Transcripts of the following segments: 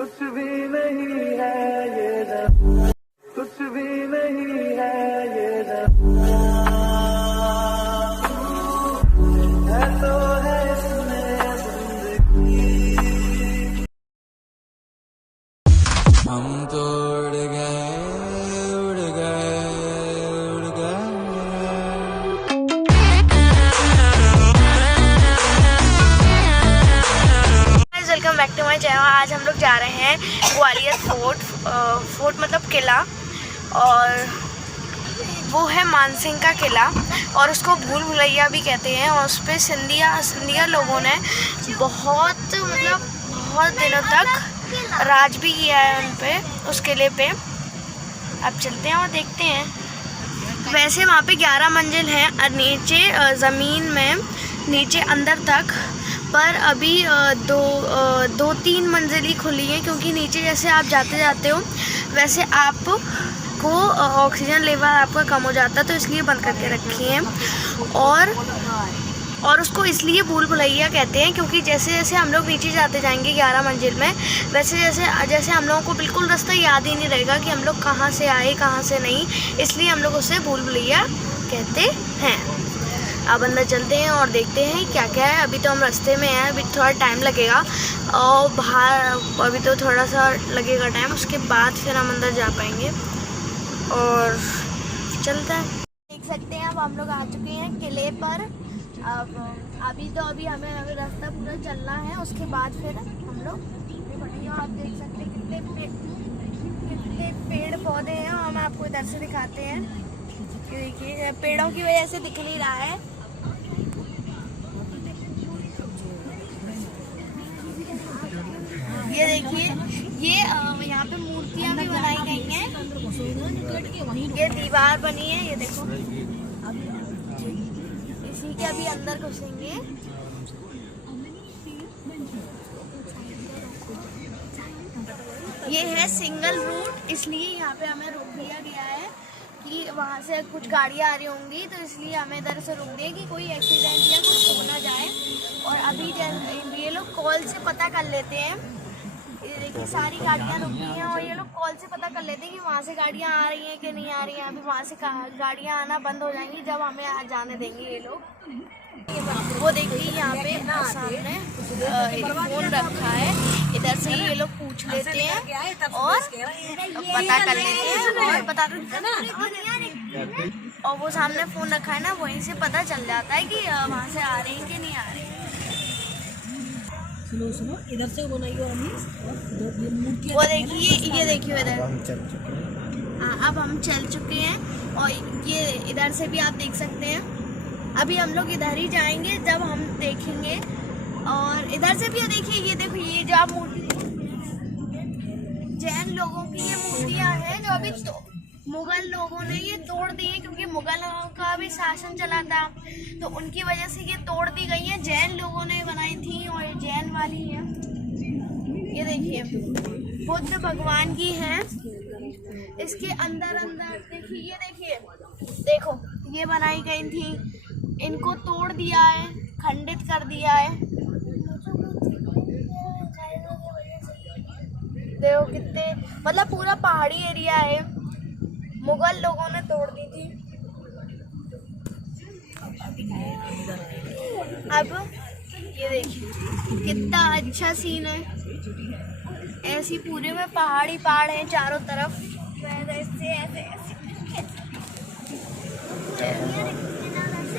कुछ भी नहीं है ये कुछ भी नहीं है ये है तो है इसमें जिंदगी। हम तो उड़ गए उड़ गए उड़ गए। Welcome back to my channel. आज हम लोग जा रहे हैं ग्वालियर फोर्ट मतलब किला, और वो है मानसिंह का किला और उसको भूल भुलैया भी कहते हैं। और उस पर सिंधिया लोगों ने बहुत दिनों तक राज भी किया है उन पे, उस किले पे। अब चलते हैं और देखते हैं। वैसे वहाँ पे 11 मंजिल हैं और नीचे ज़मीन में नीचे अंदर तक, पर अभी दो तीन मंजिल ही खुली हैं, क्योंकि नीचे जैसे आप जाते जाते हो वैसे आपको ऑक्सीजन लेवल आपका कम हो जाता है, तो इसलिए बंद करके रखी हैं। और उसको इसलिए भूल भुलैया कहते हैं क्योंकि जैसे जैसे हम लोग नीचे जाते जाएंगे 11 मंजिल में, वैसे जैसे हम लोगों को बिल्कुल रास्ता याद ही नहीं रहेगा कि हम लोग कहाँ से आए कहाँ से नहीं, इसलिए हम लोग उसे भूल भुलैया कहते हैं। अब अंदर चलते हैं और देखते हैं क्या क्या है। अभी तो हम रास्ते में हैं, अभी थोड़ा टाइम लगेगा और बाहर अभी तो थोड़ा सा लगेगा टाइम, उसके बाद फिर हम अंदर जा पाएंगे। और चलते हैं। देख सकते हैं अब हम लोग आ चुके हैं किले पर। अब अभी हमें रास्ता पूरा चलना है, उसके बाद फिर हम लोग बढ़ेंगे। आप देख सकते हैं कितने पेड़ पौधे हैं, हम आपको इधर से दिखाते हैं। देखिए पेड़ों की वजह से दिख नहीं रहा है। ये देखिए, ये यहाँ पे मूर्तियाँ भी बनाई गई हैं। ये दीवार बनी है, ये देखो। इसी के अभी अंदर घुसेंगे। ये है सिंगल रूट, इसलिए यहाँ पे हमें रोक दिया गया है कि वहाँ से कुछ गाड़ियाँ आ रही होंगी, तो इसलिए हमें इधर से रोक दिया कि कोई एक्सीडेंट या कुछ हो ना जाए। और अभी ये लोग कॉल से पता कर लेते हैं। ये देखिए सारी गाड़ियाँ रुकी हैं और ये लोग कॉल से पता कर लेते हैं कि वहाँ से गाड़ियाँ आ रही हैं कि नहीं आ रही हैं। अभी वहाँ से गाड़ियाँ आना बंद हो जाएंगी जब हमें जाने देंगे ये लोग। वो देखिए यहाँ पे सामने फोन रखा है, इधर से ये लोग पूछ लेते हैं और पता कर लेते हैं और बता देते हैं। और वो सामने फोन रखा है ना, वहीं से पता चल जाता है कि वहाँ से आ रहे हैं कि नहीं आ रहे हैं। सुनो इधर से बनाइए। वो देखिए, ये देखिए इधर। अब हम चल चुके हैं और ये इधर से भी आप देख सकते हैं। अभी हम लोग इधर ही जाएंगे जब हम देखेंगे। और इधर से भी देखिए, ये देखो, ये जो आप मूर्ति जैन लोगों की ये मूर्तियां हैं जो अभी मुगल लोगों ने ये तोड़ दी है, क्योंकि मुगलों का भी शासन चला था, तो उनकी वजह से ये तोड़ दी गई है। जैन लोगों ने बनाई थी और ये जैन वाली है। ये देखिए बुद्ध भगवान की है। इसके अंदर देखिए, ये देखिए, देखो ये बनाई गई थी, इनको तोड़ दिया है, खंडित कर दिया है। देखो कितने पूरा पहाड़ी एरिया है, मुगल लोगों ने तोड़ दी थी। अब ये देखिए कितना अच्छा सीन है। ऐसी पूरे में पहाड़ हैं चारों तरफ।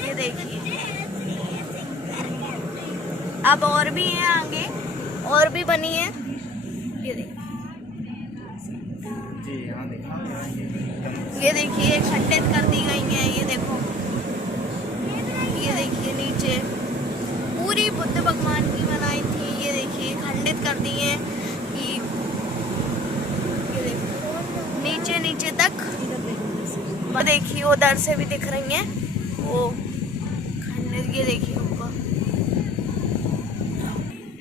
ये देखिए, अब और भी हैं आगे, और भी बनी है। ये देखिए, ये देखिए खंडित कर दी गई है। ये देखो, ये देखिए नीचे पूरी बुद्ध भगवान की बनाई थी। ये देखिए खंडित कर दी है कि ये देखो नीचे तक। देखिए उधर से भी दिख रही हैं वो खंडित। ये देखिए ऊपर।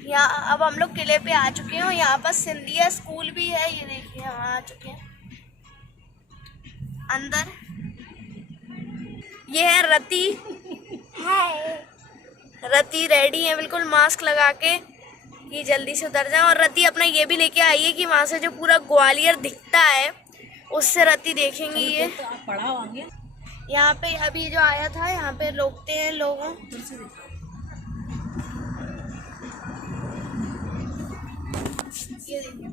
यहाँ अब हम लोग किले पे आ चुके हैं और यहाँ पर सिंधिया स्कूल भी है। ये देखिए हम आ चुके हैं अंदर। ये है रति रेडी है बिल्कुल मास्क लगा के। कि जल्दी से उतर जाए। और रति अपना ये भी लेके आई है कि वहाँ से जो पूरा ग्वालियर दिखता है उससे रति देखेंगी। ये यहाँ पे अभी जो आया था, यहाँ पे रोकते हैं लोगों। ये देखिए,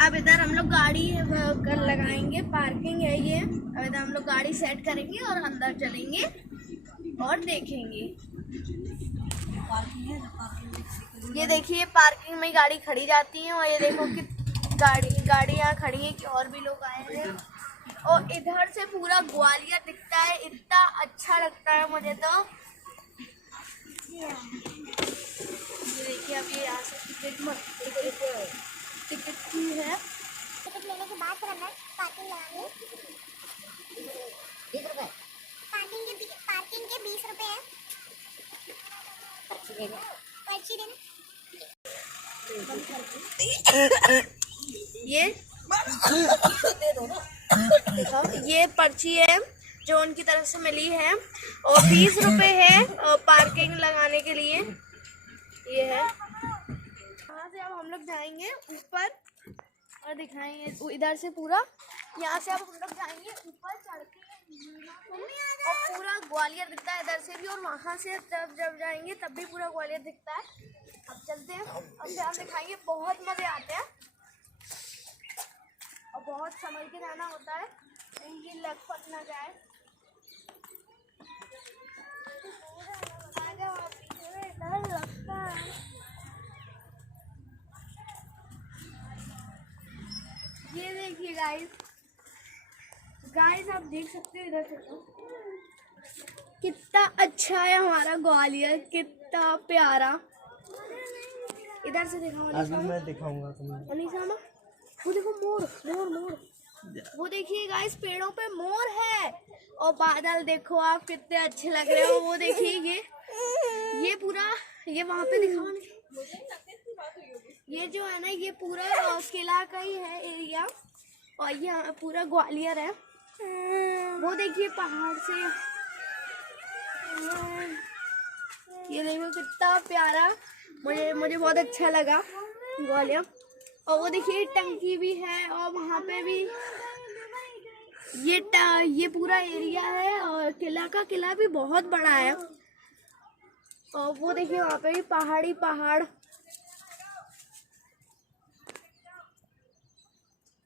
अब इधर हम लोग गाड़ी कर लगाएंगे, पार्किंग है ये। अब इधर हम लोग गाड़ी सेट करेंगे और अंदर चलेंगे और देखेंगे। ये देखिए, पार्किंग में गाड़ी खड़ी जाती है। और ये देखो कि गाड़ी यहाँ खड़ी है कि और भी लोग आए हैं। और इधर से पूरा ग्वालियर दिखता है, इतना अच्छा लगता है मुझे तो। ये देखिए, अभी यहाँ से टिकट की है। टिकट लेने के बाद फिर अंदर पार्किंग लगाएंगे। 20 रुपए पार्किंग के 20 रुपए है। पर्ची देना। ये पर्ची है जो उनकी तरफ से मिली है और 20 रुपए है पार्किंग लगाने के लिए। ये है। यहाँ से अब हम लोग जाएंगे ऊपर और दिखाएंगे इधर से पूरा। यहाँ से अब हम लोग जाएंगे ऊपर चढ़ के और पूरा ग्वालियर दिखता है इधर से भी। और वहाँ से जब जाएंगे तब भी पूरा ग्वालियर दिखता है। अब चलते हैं, अब ध्यान दिखाएंगे। बहुत मजे आते हैं और बहुत संभल के जाना होता है, ये लग फट ना जाए। ये देखिए गाइस आप देख सकते हो इधर से कितना अच्छा है हमारा ग्वालियर, कितना प्यारा। इधर से दिखाऊंगा, मैं दिखाऊंगा तुम्हें। अनीसा ना, वो देखो मोर मोर मोर, वो देखिए गाइस पेड़ों पे मोर है। और बादल देखो आप कितने अच्छे लग रहे हो। वो देखिए ये पूरा, ये वहाँ पे दिखाओ, ये जो है ना ये पूरा किला का ही है एरिया। और ये पूरा ग्वालियर है। वो देखिए पहाड़ से, ये देखो कितना प्यारा। मुझे बहुत अच्छा लगा ग्वालियर। और वो देखिए टंकी भी है और वहाँ पे भी ये पूरा एरिया है। और किला भी बहुत बड़ा है। और वो देखिए वहाँ पे भी पहाड़।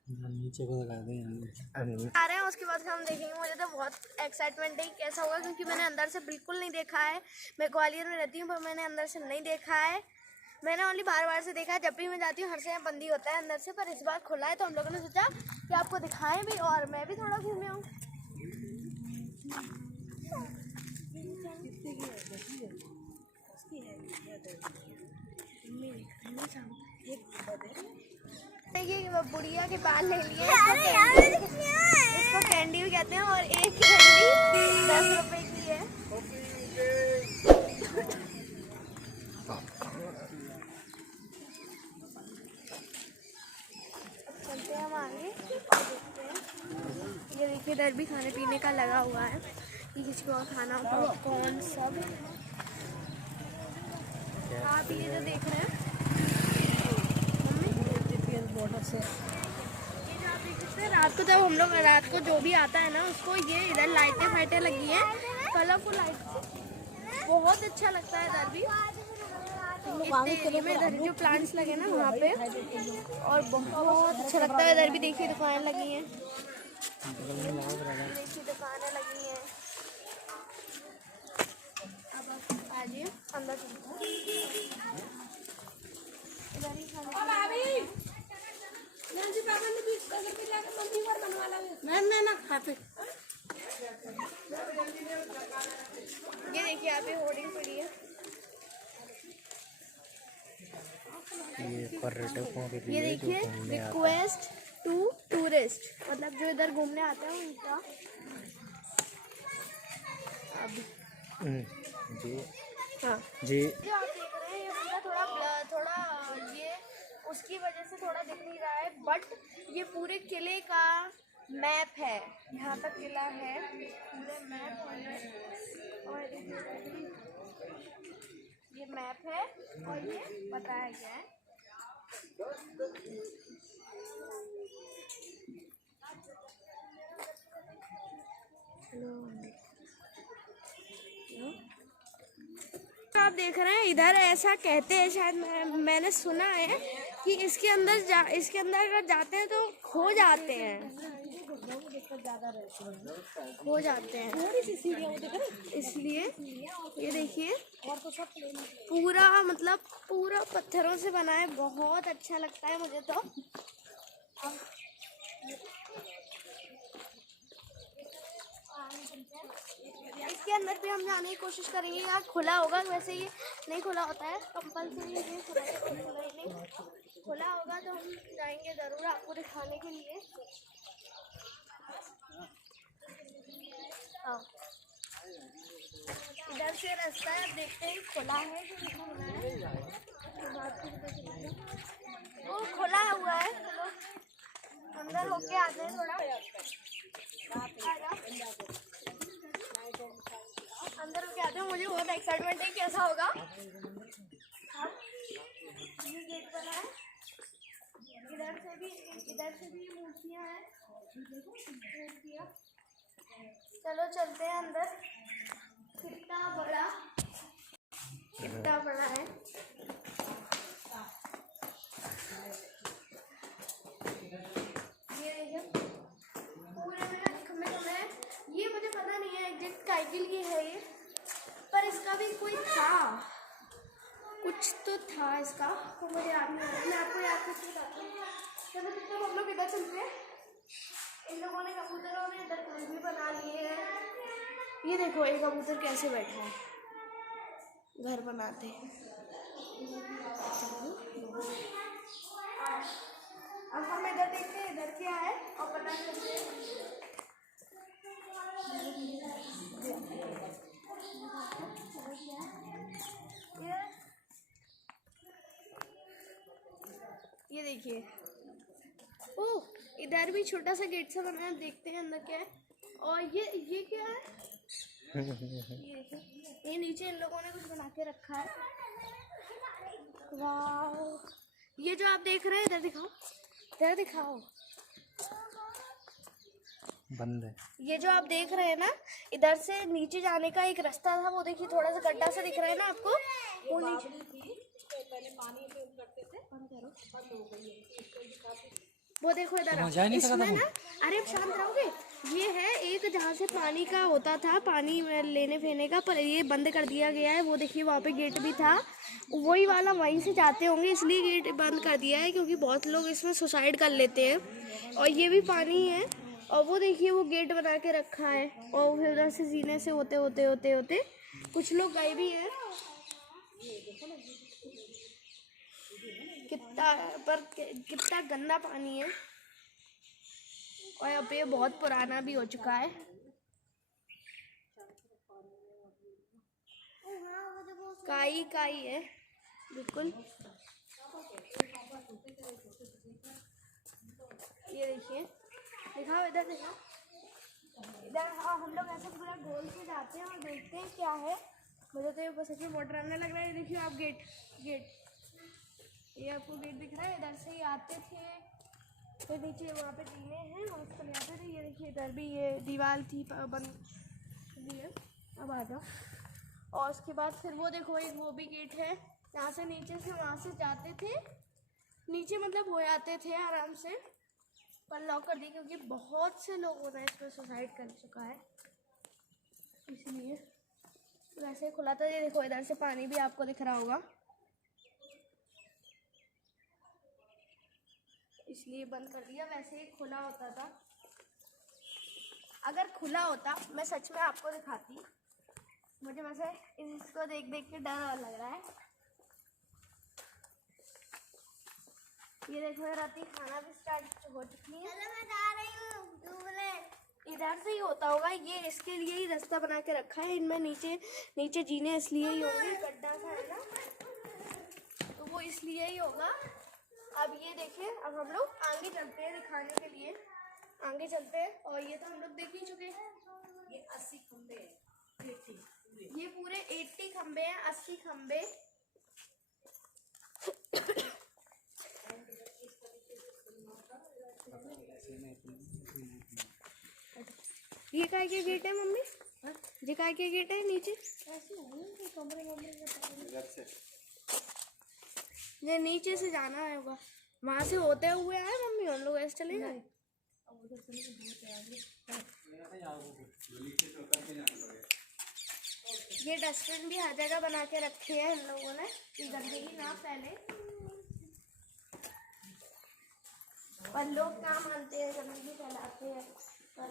नीचे को लगा दें आ रहे हैं, उसके बाद हम देखेंगे। मुझे तो बहुत एक्साइटमेंट है कैसा होगा, क्योंकि मैंने अंदर से बिल्कुल नहीं देखा है। मैं ग्वालियर में रहती हूँ पर मैंने अंदर से नहीं देखा है। मैंने ओनली बार से देखा है। जब भी मैं जाती हूँ हर से बंद ही होता है अंदर से, पर इस बार खुला है तो हम लोगों ने सोचा कि आपको दिखाएं भी और मैं भी थोड़ा घूमे हूँ। देखिए बुढ़िया के बाल ले लिए, इसको कैंडी भी कहते हैं। और एक कैंडी 10 रुपए की है। चलते हैं हम आगे और देखते हैं। ये देखिए इधर भी खाने पीने का लगा हुआ है कि किसी को खाना पॉपकॉर्न सब। आप ये जो देख रहे हैं से, ये जो आप देख सकते हैं रात को जो भी आता है ना उसको ये इधर लाइटें लगी हैं, कलरफुल लाइट, बहुत अच्छा लगता है। इधर भी इधर जो प्लांट्स लगे ना वहाँ पे, और बहुत अच्छा लगता है। इधर भी देखिए दुकानें लगी हैं, देखिए दुकानें लगी हैं। अब आइए अंदर चलते हैं। इधर ही मैं ना खाते। ये देखिए यहाँ पे होर्डिंग पड़ी है। ये पर्यटकों के लिए ये देखिए रिक्वेस्ट टू टूरिस्ट, मतलब जो इधर घूमने आते हैं उनका। जी हाँ जी, जो आप देख रहे हैं ये पूरा थोड़ा ये उसकी वजह से थोड़ा दिख नहीं रहा है, बट ये पूरे किले का मैप है। यहाँ तक किला है, पूरे मैप है। और ये मैप है और ये बताया गया है। आप देख रहे हैं इधर ऐसा कहते हैं, शायद मैंने सुना है कि इसके अंदर अगर जाते हैं तो खो जाते हैं, इसलिए ये देखिए पूरा पत्थरों से बना है। बहुत अच्छा लगता है मुझे तो। इसके अंदर भी हम जाने की कोशिश करेंगे। यार खुला होगा, वैसे ये नहीं खुला होता है, कंपल्सरी नहीं खुला ही नहीं। खुला होगा तो हम जाएंगे ज़रूर आपको दिखाने के लिए। इधर से रास्ता है, देखते हैं खुला है कि नहीं खुला है। वो खुला हुआ है, चलो अंदर होके आते हैं थोड़ा। अंदर होके आते हैं, मुझे बहुत एक्साइटमेंट है कैसा होगा। ये गेट बना है, इधर से भी मूर्तियाँ हैं, मूर्तियाँ। चलो चलते हैं अंदर। कितना बड़ा है। ये देखिए पूरे में खम्भे हैं। ये मुझे पता नहीं है एग्जैक्ट काइकिल की है ये, पर इसका भी कोई था, कुछ तो था इसका, तो मुझे याद नहीं आ रहा। मैं आपको याद करके बताती हूँ। चलो कितने हम लोग इधर चलते हैं। इन लोगों ने कबूतरों में इधर घर भी बना लिए हैं। ये देखो एक कबूतर कैसे बैठा है, घर बनाते हैं। अब हम इधर देखते हैं इधर क्या है और पता चलते हैं। ये देखिए, ओह इधर भी छोटा सा गेट सा बना है, देखते हैं अंदर क्या है। और ये क्या है, ये देखिए, ये नीचे इन लोगों ने कुछ बना के रखा है। वाह, ये जो आप देख रहे हैं, इधर दिखाओ बंद है। ये जो आप देख रहे हैं ना, इधर से नीचे जाने का एक रास्ता था। वो देखिए थोड़ा सा गड्ढा सा दिख रहा है ना आपको, वो नीचे वो देखो इधर इसमें ना, अरे आप शांत रहोगे। ये है एक जहाँ से पानी का होता था, पानी लेने फेने का, पर ये बंद कर दिया गया है। वो देखिए वहाँ पे गेट भी था, वही वाला वहीं से जाते होंगे, इसलिए गेट बंद कर दिया है, क्योंकि बहुत लोग इसमें सुसाइड कर लेते हैं। और ये भी पानी है, और वो देखिए वो गेट बना के रखा है, और फिर उधर से जीने से होते कुछ लोग गए भी हैं। कितना गंदा पानी है, और अब ये बहुत पुराना भी हो चुका है। काई है बिल्कुल। ये देखिए, दिखाओ इधर दिखाओ। इधर हम लोग ऐसे पूरा गोल से जाते हैं और देखते हैं क्या है। मुझे तो ये सच में बहुत डरावना लग रहा है। देखिए आप गेट ये आपको गेट दिख रहा है। इधर से ही आते थे, फिर नीचे वहाँ पे जीने हैं, वहाँ से चले जाते थे। ये देखिए इधर भी ये दीवार थी बंद है, अब आ जाओ। और उसके बाद फिर वो देखो एक वो भी गेट है, जहाँ से नीचे से वहाँ से जाते थे, नीचे मतलब हो जाते थे आराम से, पर लॉक कर दिए क्योंकि बहुत से लोगों ने इसमें सुसाइड कर चुका है, इसलिए वैसे ही खुला था। ये देखो इधर से पानी भी आपको दिख रहा होगा, इसलिए बंद कर दिया। वैसे ही खुला होता था। अगर खुला होता मैं सच में आपको दिखाती। मुझे वैसे इसको देख के डर लग रहा है। ये देखो राती खाना भी स्टार्ट हो चुकी है। मैं जा रही हूँ। इधर से ही होता होगा, ये इसके लिए ही रास्ता बना के रखा है। इनमें नीचे जीने इसलिए ही होंगे, गड्ढा सा है ना, तो वो इसलिए ही होगा। अब ये देखिए, अब हम लोग आगे चलते हैं दिखाने के लिए, आगे चलते हैं। और ये तो हम लोग देख ही चुके हैं। ये 80 खंबे हैं, ये पूरे 80 खंबे हैं, 80 खंबे। ये काय के गेट है मम्मी? ये काय के गेट है नीचे? ये नीचे से जाना है होगा, वहां से होते हुए आए मम्मी, हम लोग ऐसे चले गए। ये डस्टबिन भी हर जगह बना के रखे हैं हम लोगों ने कि गंदगी ना फैले, पर लोग क्या मानते हैं, गंदगी फैलाते हैं, पर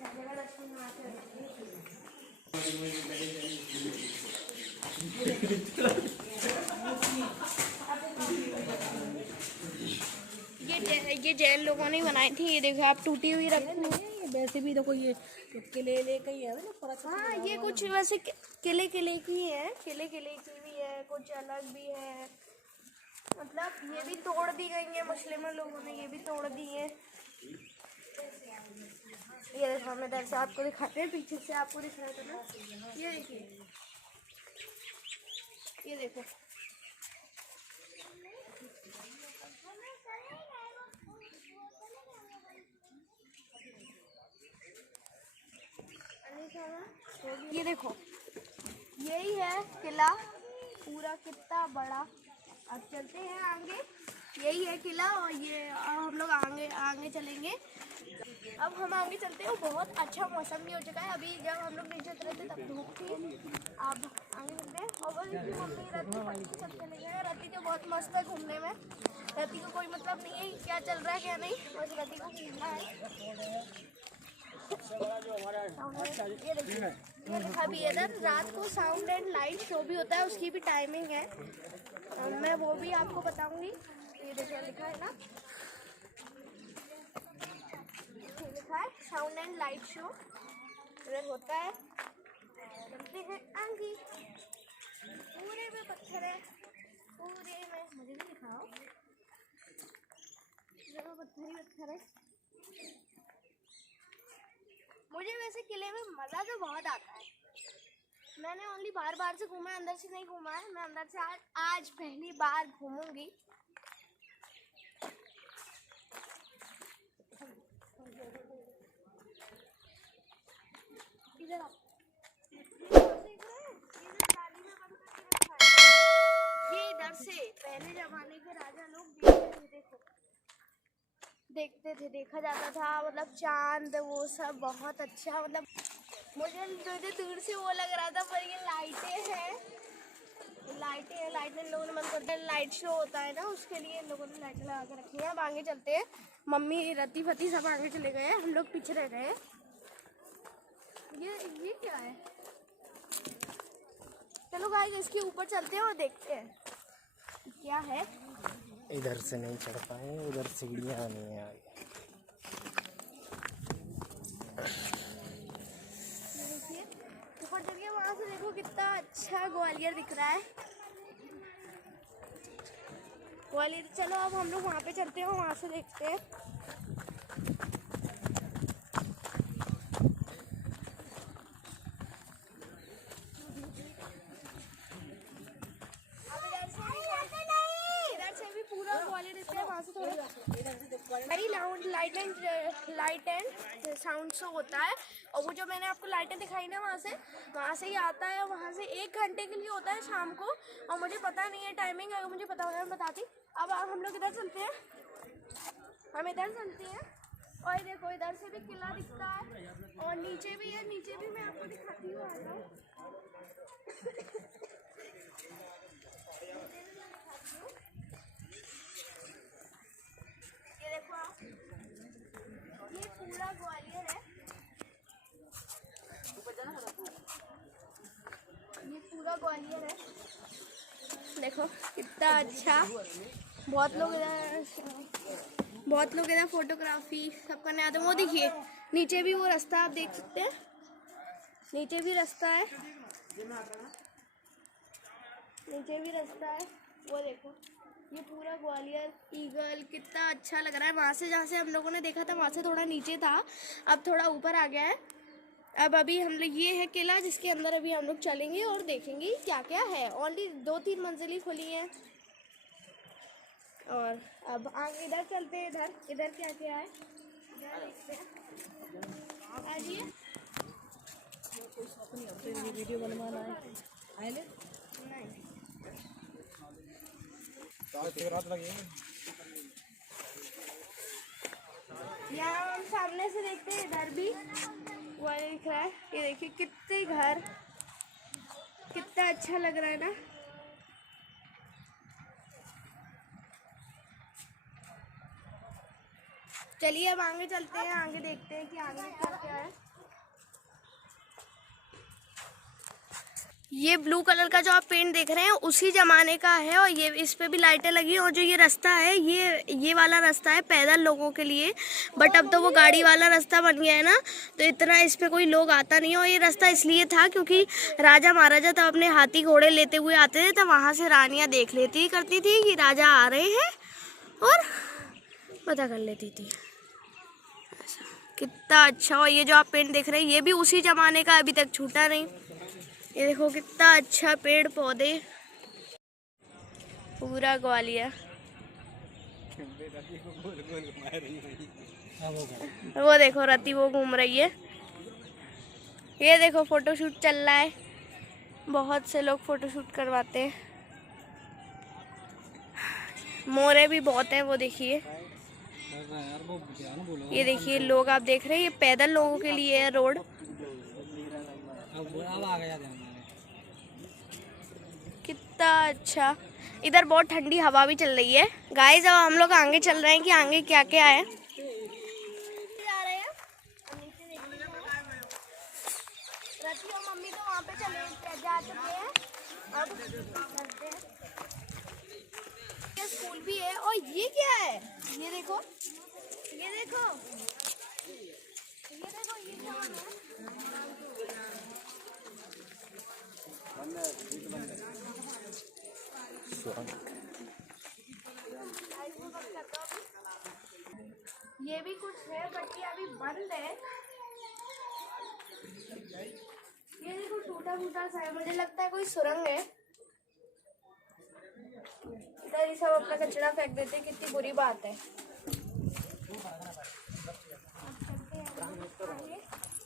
हर जगह डस्टबिन बना के रखे हैं। ये जैन लोगों ने बनाई थी, ये देखो आप टूटी हुई रखी है। वैसे भी देखो ये किले ले कहीं है ना फर्क। हाँ ये कुछ वैसे किले किले की है, किले किले की भी है, कुछ अलग भी है, मतलब ये भी तोड़ दी गई है मुस्लिम लोगों ने, ये भी तोड़ दी है। ये देखो हम इधर से आपको दिखाते हैं, पीछे से आपको दिख रहा था ना, ये देखिए, ये देखो ये देखो, यही है किला पूरा, कितना बड़ा। अब चलते हैं आगे, यही है किला, और ये हम लोग आगे आगे चलेंगे। अब हम आगे चलते हैं, बहुत अच्छा मौसम भी हो चुका है। अभी जब हम लोग नीचे उतरे थे तब धूप थी, अब आगे चलते हैं। और वही की मम्मी रत्ती सब चले गए। रत्ती तो बहुत मस्त है घूमने में, रत्ती को कोई मतलब नहीं है क्या चल रहा है क्या नहीं, बस रत्ती को घूमना है। ये देखिए, ये देखा भी इधर रात को साउंड एंड लाइट शो भी होता है, उसकी भी टाइमिंग है, मैं वो भी आपको बताऊंगी। ये देखो लिखा है ना, लिखा है साउंड एंड लाइट शो इधर होता है। चलते हैं आगे, पूरे में पत्थर है, पूरे में, मुझे भी दिखाओ, पत्थर ही पत्थर है। मुझे वैसे किले में मज़ा तो बहुत आता है, मैंने ओनली बार बार से घूमा है, अंदर से नहीं घूमा है। मैं अंदर से आज पहली बार घूमूंगी। इधर आओ, ये इधर से पहले जमाने के राजा लोग देखते थे, देखा जाता था, मतलब चांद वो सब बहुत अच्छा, मतलब मुझे दूर से वो लग रहा था, पर ये लाइटें हैं, लाइटें लोगों ने मन करता है, लाइट शो होता है ना, उसके लिए इन लोगों ने लाइटें लगा के रखी है। अब आगे चलते हैं, मम्मी रत्ती फती सब आगे चले गए, हम लोग पीछे रह गए। ये क्या है? चलो गाइस इसके ऊपर चलते हैं और देखते हैं क्या है। इधर से नहीं चढ़ पाए, उधर सीढ़ियाँ नहीं है आगे। देखिए ऊपर चलिए, वहाँ से देखो कितना अच्छा ग्वालियर दिख रहा है, ग्वालियर। चलो अब हम लोग वहाँ पे चलते हैं, वहाँ से देखते हैं। लाइट एंड साउंड शो होता है, और वो जो मैंने आपको लाइटें दिखाई ना, वहाँ से ही आता है, वहाँ से 1 घंटे के लिए होता है शाम को, और मुझे पता नहीं है टाइमिंग, अगर मुझे पता होगा मैं बताती। अब हम लोग इधर चलते हैं, हम इधर चलते हैं, और देखो इधर से भी किला दिखता है, और नीचे भी है, नीचे भी मैं आपको दिखाती हूँ, आता हूँ। ये देखो आप, ये पूरा ग्वालियर है, ये पूरा ग्वालियर है, देखो कितना अच्छा। बहुत लोग इधर फोटोग्राफी सब करने आते हैं। वो देखिए नीचे भी वो रास्ता आप देख सकते हैं, नीचे भी रास्ता है, नीचे भी रास्ता है, वो देखो ये पूरा ग्वालियर ईगल कितना अच्छा लग रहा है। वहाँ से जहाँ से हम लोगों ने देखा था वहाँ से थोड़ा नीचे था, अब थोड़ा ऊपर आ गया है। अब अभी हम लोग, ये है किला जिसके अंदर अभी हम लोग चलेंगे और देखेंगे क्या क्या है। ओनली 2-3 मंजिलें खुली हैं, और अब आगे इधर चलते हैं। इधर क्या क्या है इधर देखते हैं। आइए। अपनी वीडियो बनवाना है आए ले नहीं यहाँ हम सामने से देखते हैं, इधर भी वो दिख रहा है। ये देखिए कितने घर, कितना अच्छा लग रहा है ना। चलिए अब आगे चलते हैं, आगे देखते हैं कि आगे क्या क्या है। ये ब्लू कलर का जो आप पेंट देख रहे हैं उसी जमाने का है, और ये इस पे भी लाइटें लगी हैं। और जो ये रास्ता है ये वाला रास्ता है पैदल लोगों के लिए, बट अब तो वो गाड़ी वाला रास्ता बन गया है ना, तो इतना इस पे कोई लोग आता नहीं है। और ये रास्ता इसलिए था क्योंकि राजा महाराजा तब अपने हाथी घोड़े लेते हुए आते थे, तब वहाँ से रानियाँ देख लेती करती थी कि राजा आ रहे हैं और पता कर लेती थी। कितना अच्छा। और ये जो आप पेंट देख रहे हैं ये भी उसी जमाने का, अभी तक छूटा नहीं। ये देखो कितना अच्छा पेड़ पौधे, पूरा ग्वालियर। वो देखो रति वो घूम रही है। ये देखो फोटोशूट चल रहा है, बहुत से लोग फोटोशूट करवाते हैं। मोरे भी बहुत हैं, वो देखिए। ये देखिए लोग आप देख रहे हैं, ये पैदल लोगों के लिए है रोड। कितना अच्छा। इधर बहुत ठंडी हवा भी चल रही है। गाइस अब हम लोग आगे चल रहे हैं कि आगे क्या क्या है। जा रहे हैं रति और मम्मी तो वहाँ पे जा चुके हैं। अब चलते हैं। ये स्कूल भी है। और ये क्या है, ये देखो ये देखो ये देखो, ये क्या है? ये भी कुछ है बट ये अभी बंद है। ये देखो टूटा फूटा सा है, मुझे लगता है कोई सुरंग है। इधर ही सब अपना कचरा फेंक देते हैं, कितनी बुरी बात है।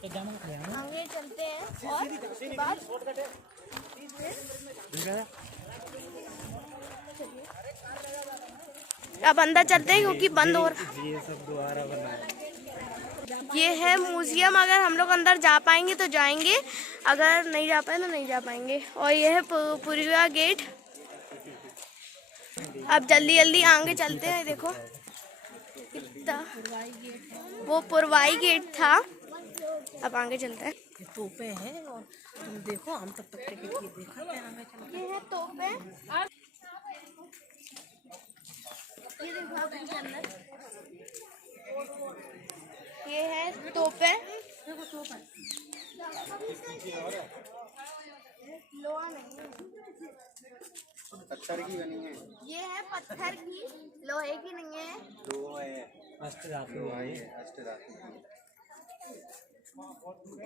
आगे चलते हैं और उसके बाद अब अंदर चलते हैं क्योंकि बंद हो रहा। ये सब दोबारा बना है। ये है म्यूजियम। अगर हम लोग अंदर जा पाएंगे तो जाएंगे, अगर नहीं जा पाए तो नहीं जा पाएंगे। और ये है पुरवा गेट। अब जल्दी जल्दी आगे चलते हैं। देखो कितना, वो पुरवाई गेट था। अब आगे चलते हैं। ये तोपे हैं और तुम देखो हम तब तक टिकट ये देखा है। आगे चलो। ये है तोपे। ये देखो आप इनके अंदर, ये है तोपे। लोहा नहीं है, पत्थर की बनी है। ये है पत्थर की, लोहे की नहीं है।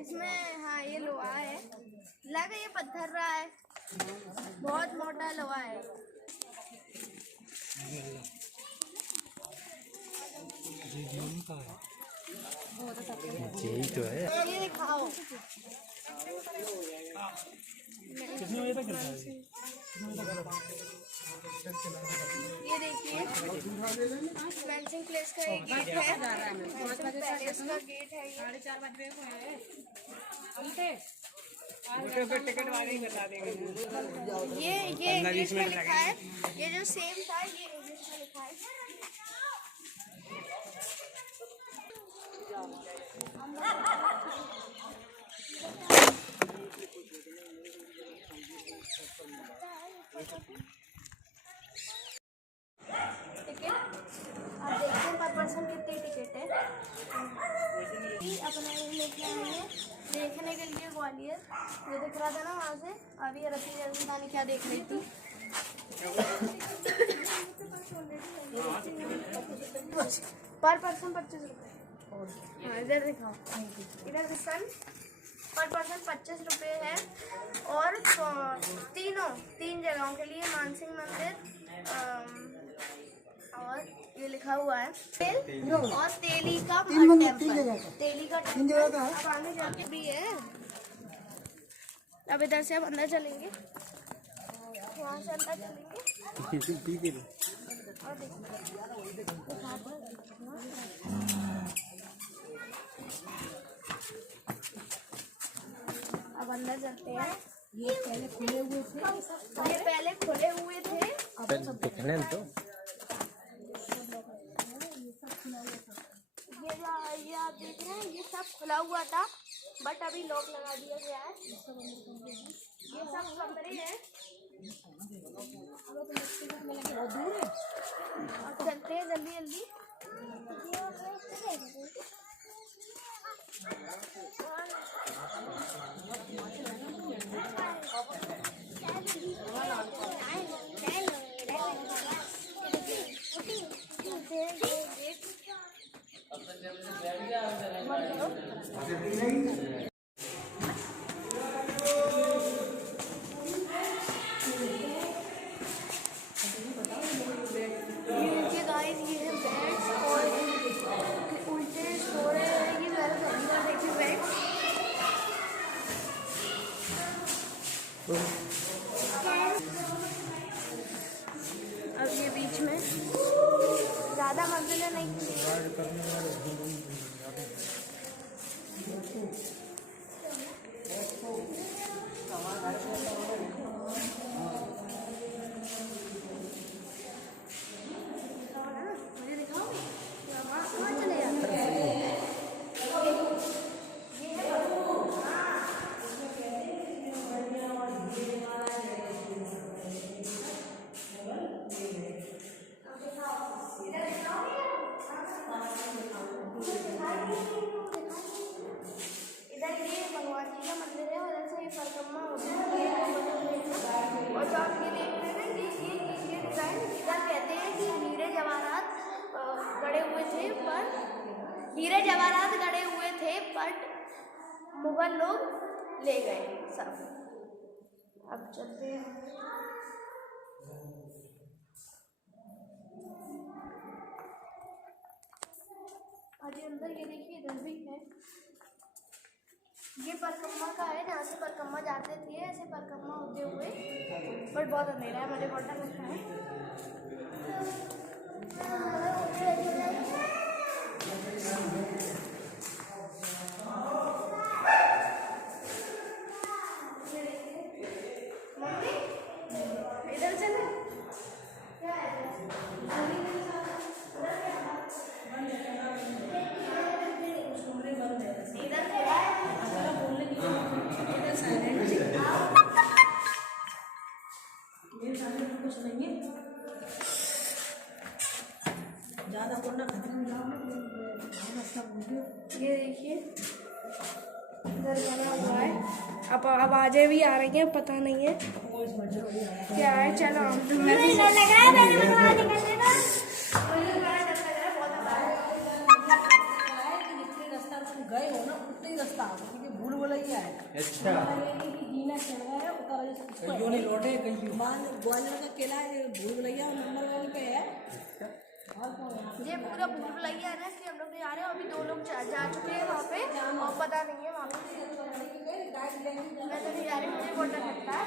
इसमें हाँ ये लोहा है, लगा ये पत्थर रहा है, बहुत मोटा लोहा है। यही तो है। ये दिखाओ। ये देखिए मैंसिंग प्लेस का एक गेट है, मैंसिंग पैलेस का गेट है ये इंग्लिश में लिखा है। ये जो सेम था ये इंग्लिश में लिखा है। टिकट आप देखते हैं पर पर्सन कितनी टिकट है। अपना लेके आए हैं देखने के लिए ग्वालियर। ये दिख रहा था ना वहाँ से। अभी रति राजस्थानी क्या देख रही थी। पर पर्सन 25 रुपये। हाँ इधर दिखाओ, इधर पर पर्सन 25 रुपये है। और तीन जगहों के लिए मानसिंह मंदिर, और ये लिखा हुआ है तेल और तेली का टेम्पल, तेली का टेम्पल। अब आगे जाके भी है। अब इधर से अब अंदर चलेंगे, यहाँ से अंदर चलेंगे और अब अंदर चलते हैं। ये पहले खुले हुए थे, दिखने तो ये आप देख रहे हैं, ये सब खुला हुआ था बट अभी लॉक लगा दिया गया है। ये सब कमरे हैं। अब चलते हैं जल्दी जल्दी। अब ये बीच में ज़्यादा मंजिलें नहीं मुझे दिखाओगे? वहाँ चले जाते हैं। इधर ये भगवान जी का मंदिर है, उधर से ये परिक्रमा होती है और जो आप ये देख रहे हैं ना, ये डिजाइन इधर कहते हैं कि हीरे जवाहरात गड़े हुए थे बट मुगल लोग ले गए सब। अब चलते हैं। अभी अंदर ये देखिए, इधर भी है। ये परिक्रमा का है, जहाँ से परिक्रमा जाते थे, ऐसे परिक्रमा होते हुए। बट बहुत अंधेरा है, मुझे बहुत डर लगता है। इधर चले क्या है? ज़्यादा कोना ये देखिए इधर बना हुआ है। अब आवाजें भी आ रही हैं, पता नहीं है क्या है। चलो गए हो ना उतना ही रास्ता क्योंकि भूल भुलैया है। अच्छा जीना चढ़ गया है उतर नहीं लौटे कहीं ग्वालियर का किला है, भूल भुलैया नंबर 1 पे है। ये पूरा भूल भुलैया है ना, इसलिए हम लोग नहीं आ रहे हैं। अभी 2 लोग जा चुके हैं वहाँ पे और पता नहीं है वहाँ पे। मैं तो नहीं जा रही, मुझे बहुत डर लगता है।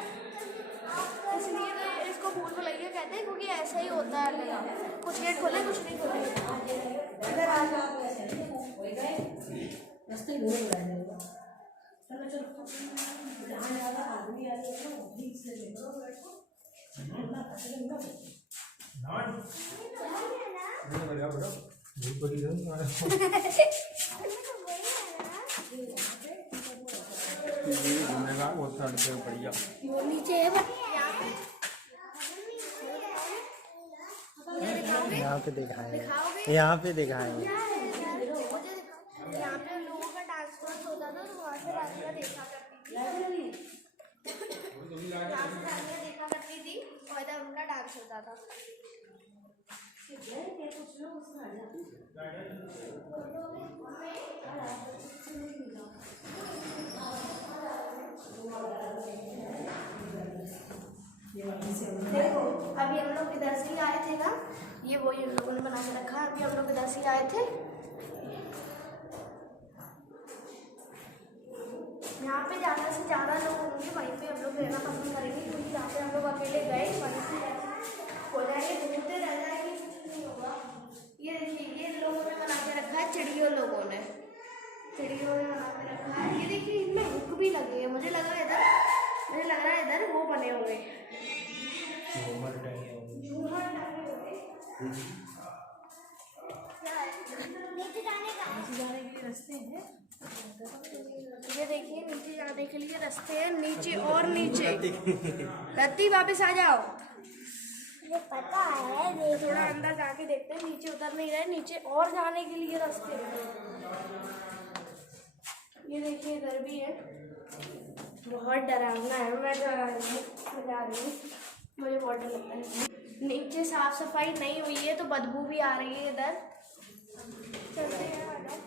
इसलिए तो इसको भूल भुलैया कहते हैं क्योंकि ऐसा ही होता है। कुछ गेट खोले कुछ नहीं खोले। इधर आ जाओ, रास्ते ही घूम रहा है। चलो चलो जहाँ ज़्यादा आदमी आ रहे हैं वो ठीक से देखो बैठो ना पकड़े ना बढ़िया वो नीचे है यहाँ पे दिखाएंगे, यहाँ पे दिखाएंगे। यहाँ पे लोगों का डांस वांस होता था तो वहाँ से राधिका देखा करती थी। यहाँ से राधिका देखा करती थी और इधर उनका डांस होता था। देखो अभी हम लोग इधर से ही आए थे ना, ये वही हम लोगों ने बना के रखा है। अभी हम लोग इधर से ही आए थे, यहाँ पे ज़्यादा से ज़्यादा लोग होंगे, वहीं पे हम लोग रहना पसंद करेंगे, क्योंकि जहाँ पे हम लोग अकेले गए वहीं से हो जाएंगे, घूमते रह जाएंगे, कुछ नहीं होगा। ये देखिए ये लोगों ने बना के रखा है, चिड़ियों लोगों ने बना के रखा है। ये देखिए इनमें हुक भी लगे है, मुझे लग रहा है इधर वो बने होंगे, झूमर टंगे होंगे। नीचे जाने के रास्ते हैं। ये देखिए नीचे जाने के लिए रास्ते हैं, नीचे और नीचे। रत्ती वापस आ जाओ, ये पता है। थोड़ा अंदर जाके देखते हैं, नीचे उतर नहीं रहे, नीचे और जाने के लिए रास्ते हैं। ये देखिए इधर भी है, बहुत डरावना है। मैं जा रही हूँ, मुझे बहुत डर लगता है। नीचे साफ सफाई नहीं हुई है तो बदबू भी आ रही है इधर। चलते हैं, आ जाओ।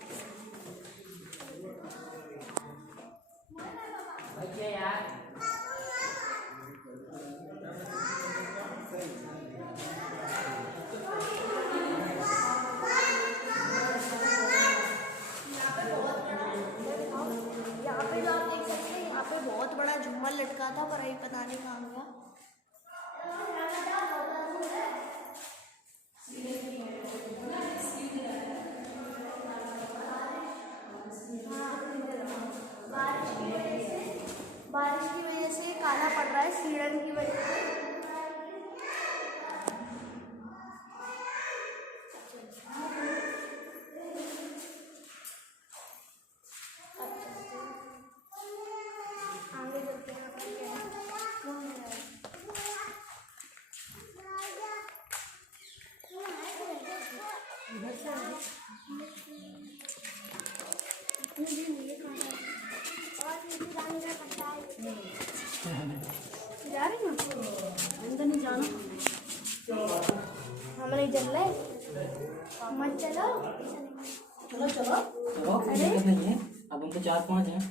यहाँ पे जो आप देख सकते हैं, यहाँ पे बहुत बड़ा झूमर लटका था, पर अभी पता नहीं कहाँ गया। बारिश की वजह से काला पड़ रहा है, सीढ़न की वजह से। आगे चलते हैं, जा रही हूँ अंदर नहीं जाना, हम नहीं चल रहे, मत चलो। चलो चलो नहीं है, अब हम तो 4-5 हैं।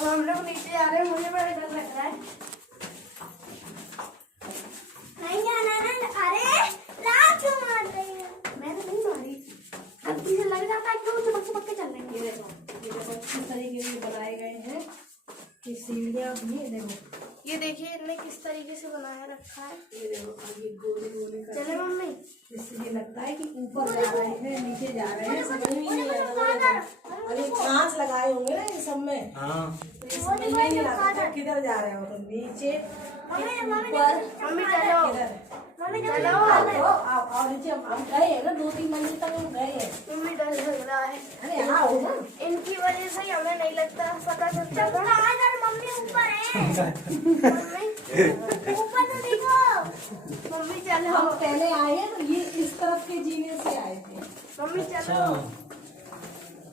हम लोग नीचे आ रहे हैं, मुझे बड़ा डर लग रहा है। नहीं जाना ना। अरे रात क्यों मार रही है? मैंने नहीं मारी, अब पीछे लग जाता है, क्यों चमक के चल रही है। ये देखो किस तरीके से बनाए गए हैं कि सीढ़ियाँ भी। देखो ये देखिए इन्होंने किस तरीके से बनाया रखा है। ये देखो आगे गोले गोले का, चले मम्मी, इससे ये लगता है कि ऊपर जा रहे हैं, नीचे जा रहे हैं, समझ में नहीं आता। अभी कांच लगाए होंगे ना ये सब में, हाँ तो ये समझ में नहीं आता किधर जा रहे हो, तो नीचे ऊपर मम्मी चलो, किधर। मम्मी चलो, आओ नीचे, हम गए हैं ना 2-3 मंजिल तक हम गए हैं। मम्मी डर लग रहा है। अरे यहाँ हो ना, इनकी वजह से ही हमें नहीं लगता पता चलता था। मम्मी ऊपर है। मम्मी ऊपर तो देखो। मम्मी चलो, हम पहले आए हैं तो ये इस तरफ के जीने से आए थे। मम्मी चलो।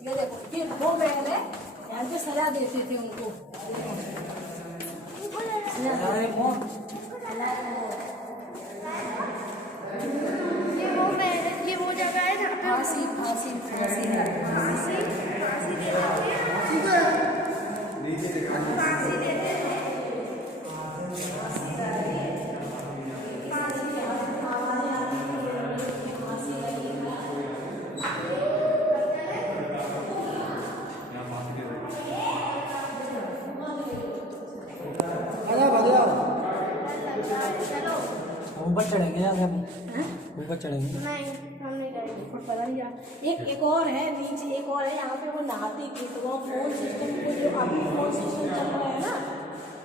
ये देखो ये 2 बैल है, यहाँ पे सजा देते थे उनको। ये वो जगह है जहाँ पे फांसी फांसी फांसी है। फांसी देते थे, फांसी देते थे। चलो ऊपर चढ़ेंगे या ऊपर चढ़ेंगे? नहीं, हम नहीं जाएंगे। पता नहीं यार, एक और है नीचे, एक और है यहाँ पे वो नहाते थे, तो वो फोन सिस्टम को जो अभी फोन सिस्टम चल रहा है ना,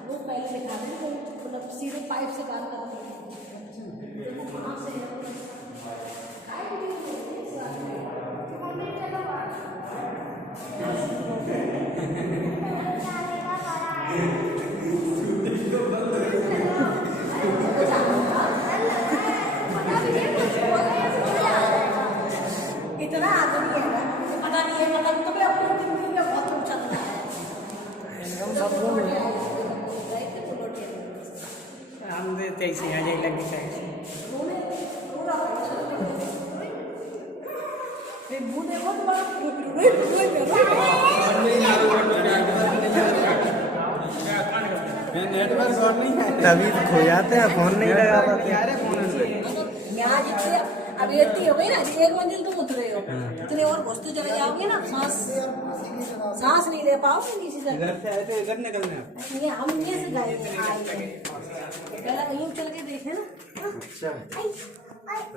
वो पहले दिखा रहे थे, मतलब सीधे पाइप से काम करते हैं। देखो कहाँ से है। मम्मी चलो इतना आदमी है ना, तो पता नहीं है, मतलब तो मैं अपनी जिंदगी में बहुत कुछ चलता है। हम देते ऐसे आ जाए लगे चाहिए। मुँह देखो तुम्हारा नेटवर्क और नहीं है तभी तो खो जाते हैं, फोन नहीं लगा पाते। यहाँ जितने अब इतनी हो गई ना, एक मंजिल तुम उतरे हो, इतने और घुसते चले जाओगे ना, सांस नहीं ले पाओगे नीचे से। इधर से आए थे, इधर निकलने ये हम ये से गए पहले कहीं चल के देखे ना।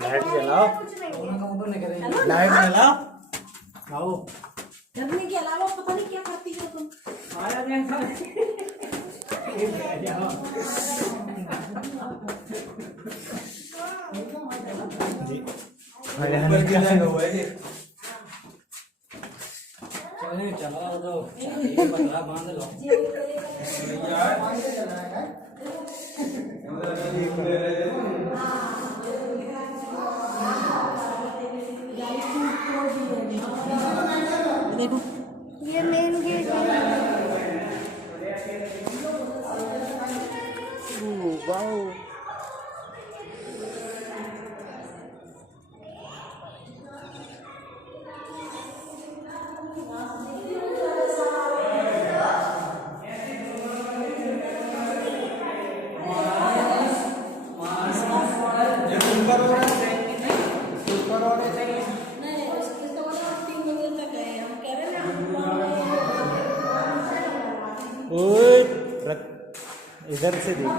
लाइट जलाओ, लाइट जलाओ। आओ डरने के अलावा पता नहीं क्या करती हो तुम। देखो ये मेन गेट है। वाओ, ओए इधर से देखो।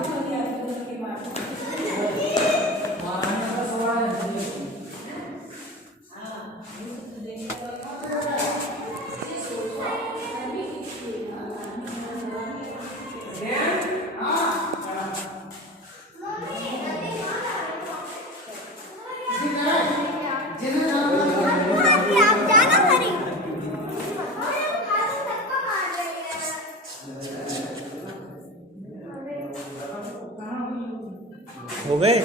आप जाना खरी। हो गए?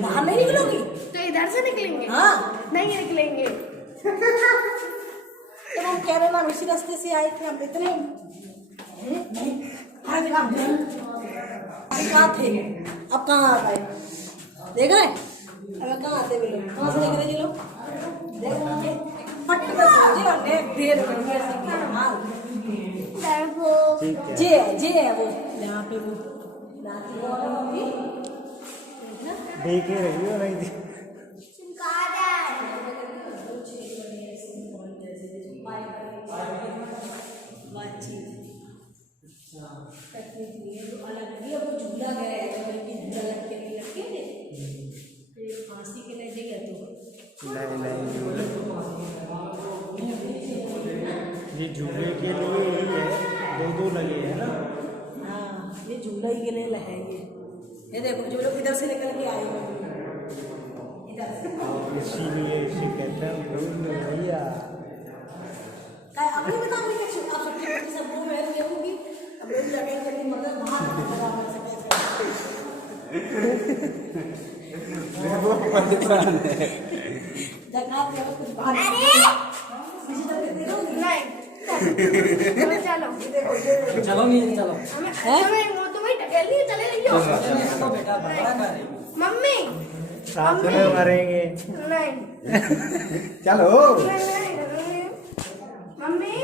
बाहर नहीं निकलोगी? तो इधर से निकलेंगे? हाँ नहीं निकलेंगे। तो हम कह रहे ना इसी रास्ते से आए थे हम इतने नहीं कहाँ थे, अब कहाँ आ गए? देख रहे अब कहाँ आते मिलो, कहाँ से निकले जी लोग? देख रहे फट कर जी और ने ढेर बन गया सब माल जे है वो यहाँ पे वो देखे रही हो नहीं थी। झूला गया फांसी के लिए गया तो नहीं ये झूले के लिए ही है, दो लगे हैं ना। हाँ ये झूला ही के लिए लहेंगे। ये देखो जो लोग इधर से निकल के आए हैं इधर से, इसीलिए इसे कहते हैं भूल भैया। अपने बता रही है आप सबके सब वो मैं देखूंगी अब लोग लगे कहीं मतलब बाहर लगा कर सकते जगह पे कुछ बाहर चलो चलो नहीं चलो तुम्हें टकेल नहीं चले रहियो। मम्मी साथ में मरेंगे। नहीं चलो मम्मी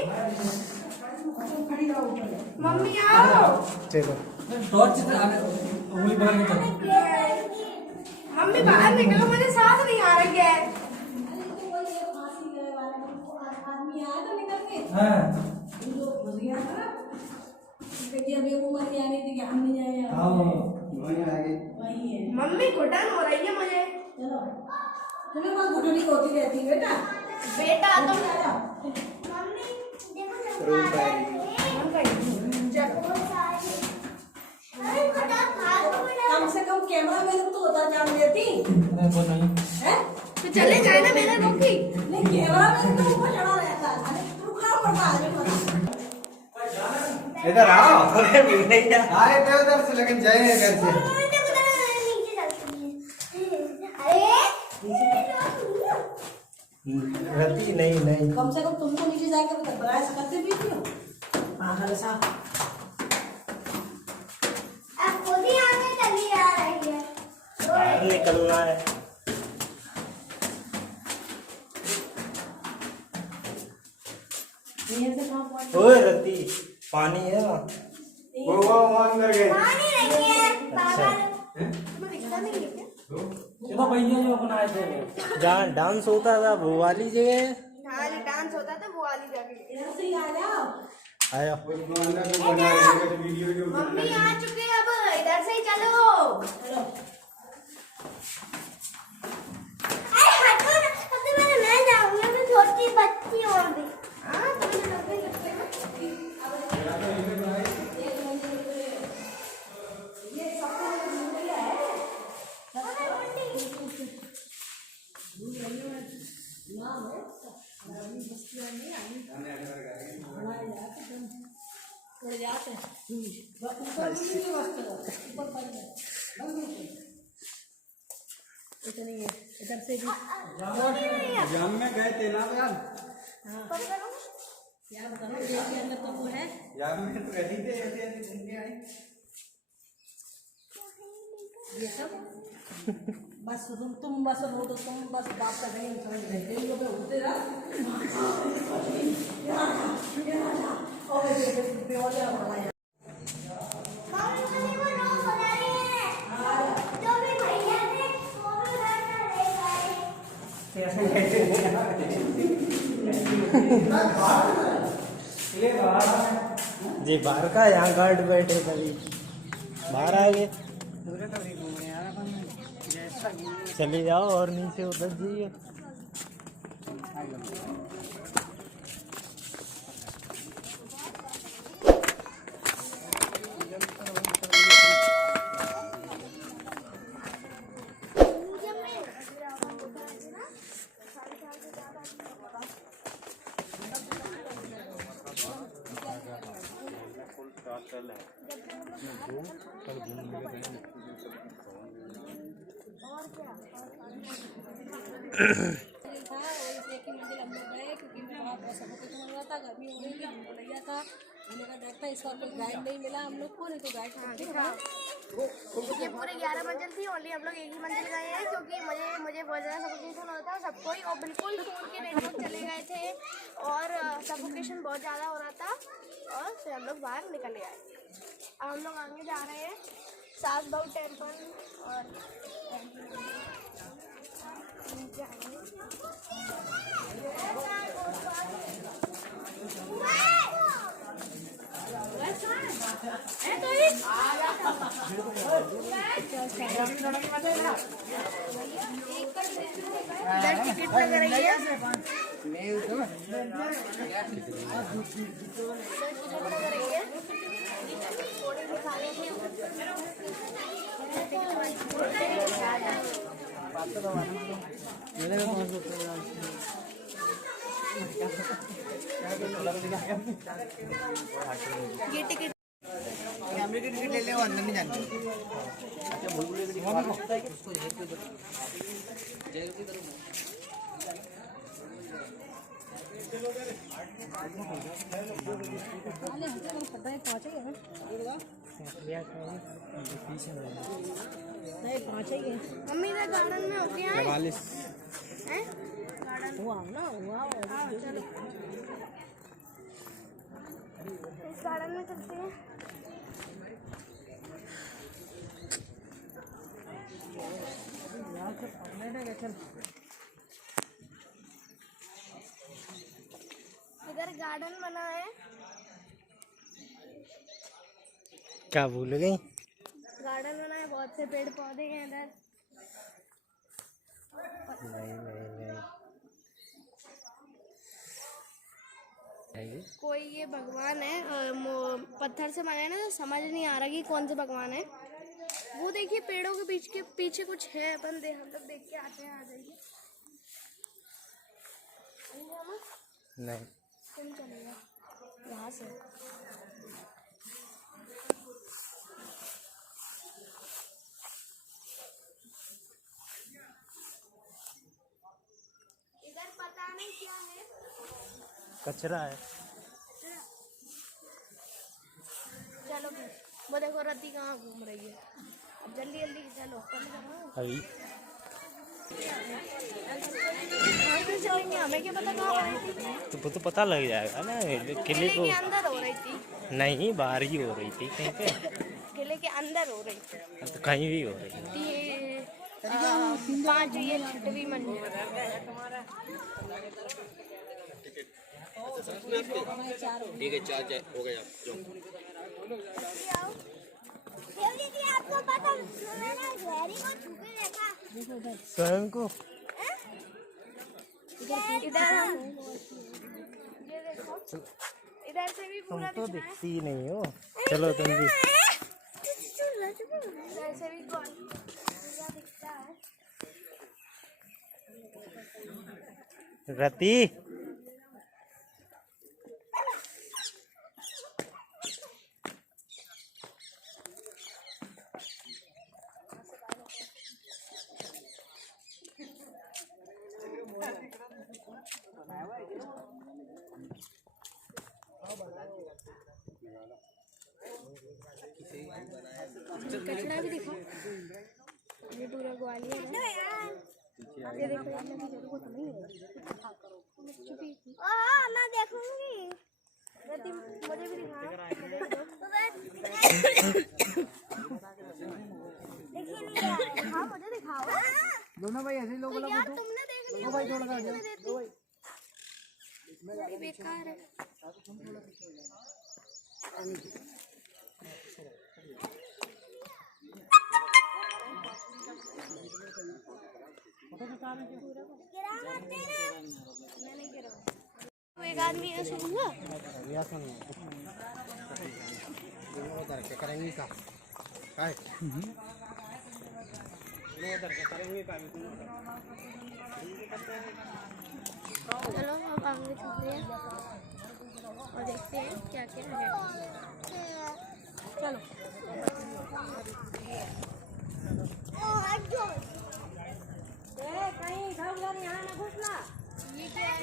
मम्मी आओ। चलो टॉर्च से आगे उंगली पकड़ के चलो। मम्मी बाहर निकलो, मुझे सांस नहीं आ रही है। आदमी आया था निकल के हाँ घुस गया था कि अभी उम्र की आने थी कि हम नहीं जाए हाँ वही आगे वही है। मम्मी घुटन हो रही है मुझे। चलो तुम्हें वहाँ घुटनी होती रहती है बेटा बेटा तुम आ जाओ। मम्मी देखो कम से कम कैमरा मैन तो उतर जान देती वो नहीं है। तो चले जाए ना, मैंने रोकी। नहीं कैमरा मैन तो ऊपर चढ़ा रहता है, अरे तू खड़ा पड़ता है इधर आओ। अरे भैया आए थे उधर से लेकिन जाए घर से। रति नहीं कम से कम तुमको नीचे जाकर बना सकते भी क्यों पागल सा। खुद ही आगे चली आ रही निकलना है। ओए रति पानी है वहाँ। वो वहाँ अंदर गए। पानी नहीं है अच्छा तुम्हें दिखता नहीं है क्या? चलो भैया जो बनाए थे जहाँ डांस होता था वो वाली जगह है। हाँ जो डांस होता था वो वाली जगह। इधर से ही आ जाओ। आया अंदर तो बना है तो वीडियो मम्मी आ चुके हैं अब इधर से ही चलो। चलो अरे हटो ना सबसे पहले मैं जाऊंगी मैं छोटी बच्ची हूँ अभी हाँ तुम्हें डॉक्टर कहते हैं ये सबसे बढ़िया है। नाम है रानी बस्तियाँ में बनाए जाते हैं उड़ जाते हैं ऊपर नहीं ऊपर पर इतनी है इधर से भी जाम में गए थे ना यार। यार बताओ ये के अंदर तो वो है जाम में तो ऐसे ही थे ऐसे ऐसे घूम के आए। ये सब बस तुम बस रो तो तुम बस बात का नहीं समझ रहे इन लोग होते रहा और ये बेवाले हमारा मम्मी वो रो हो रही है जो भी भैया थे वो भी घर में ले गए जी बाहर का यहाँ गार्ड बैठे कभी बाहर आ गए। चले जाओ और नीचे उतर जाइए। था और इसलिए कि मंदिर हम लोग गए क्योंकि वहाँ बहुत सफोकेशन हो रहा था गर्मी हो रही थी भैया था मैंने कहा देखता इस बार कोई गाइड नहीं मिला हम लोग को नहीं तो गाइड ये पूरे 11 मंजिल थी ओनली हम लोग एक ही मंजिल गए हैं क्योंकि मुझे बहुत ज़्यादा सफोकेशन होता था सबको ही और बिल्कुल फोन के नेटवर्क चले गए थे और सफोकेशन बहुत ज़्यादा हो रहा था और फिर हम लोग बाहर निकल गए। अब हम लोग आगे जा रहे हैं सास बहू टेम्पल और टिकट लग रही है ये टिकट कैमरे की टिकट ले ले अंदर नहीं जाने अच्छा बुलबुल की मम्मी इधर गार्डन में होते हैं 44 हैं गार्डन हुआ ना हुआ चलो इस गार्डन में चलते हैं। इधर गार्डन बना है क्या भूल गई? गार्डन बना है बहुत से पेड़ पौधे हैं इधर नहीं कोई ये भगवान है पत्थर से बना है ना तो समझ नहीं आ रहा कि कौन से भगवान है वो देखिए पेड़ों के पीछे कुछ है अपन हम लोग देख के आते हैं आ जाइए नहीं कौन चलेगा यहाँ से इधर पता नहीं क्या है कचरा है। चलो फिर वो देखो रति कहाँ घूम रही है अब जल्दी जल्दी चलो अभी कहाँ से चलेंगे, हमें क्या पता कहाँ हो रही थी। तो वो तो पता लग जाएगा ना किले किले को। के अंदर हो रही थी। नहीं, बाहर ही हो रही थी कहीं पे। किले के अंदर हो रही थी। तो कहीं भी हो रही थी। 5वीं या 6वीं मंजिल। ठीक है, चार्ज हो गया। दीदी आपको पता मैंने गहरी को छू के देखा। स्वयं को इधर ये देखो, इधर से भी तुम पूरा तो दिख रहा है। दिखती ही नहीं हो। चलो तुम भी। इधर से भी पूरा दिखता है। रति कचरा भी दिखा। ये पूरा ग्वालियर है। ये देखो, ये नदी जरूर तो नहीं है। मैं देखूंगी। नदी मुझे भी दिखा। देखिए नहीं यार, दिखाओ मुझे दिखाओ। दोनों भाई ऐसे ही लोग तो यार तुमने देख लिया, भाई जोड़ लगा दिया। ये बेकार है। वो एक आदमी है, सुनूंगा। करेंगे का चलो अब आगे चलते हैं और देखते हैं क्या क्या है। चलो कहीं इधर उधर यहाँ ना घुसना। ये क्या है?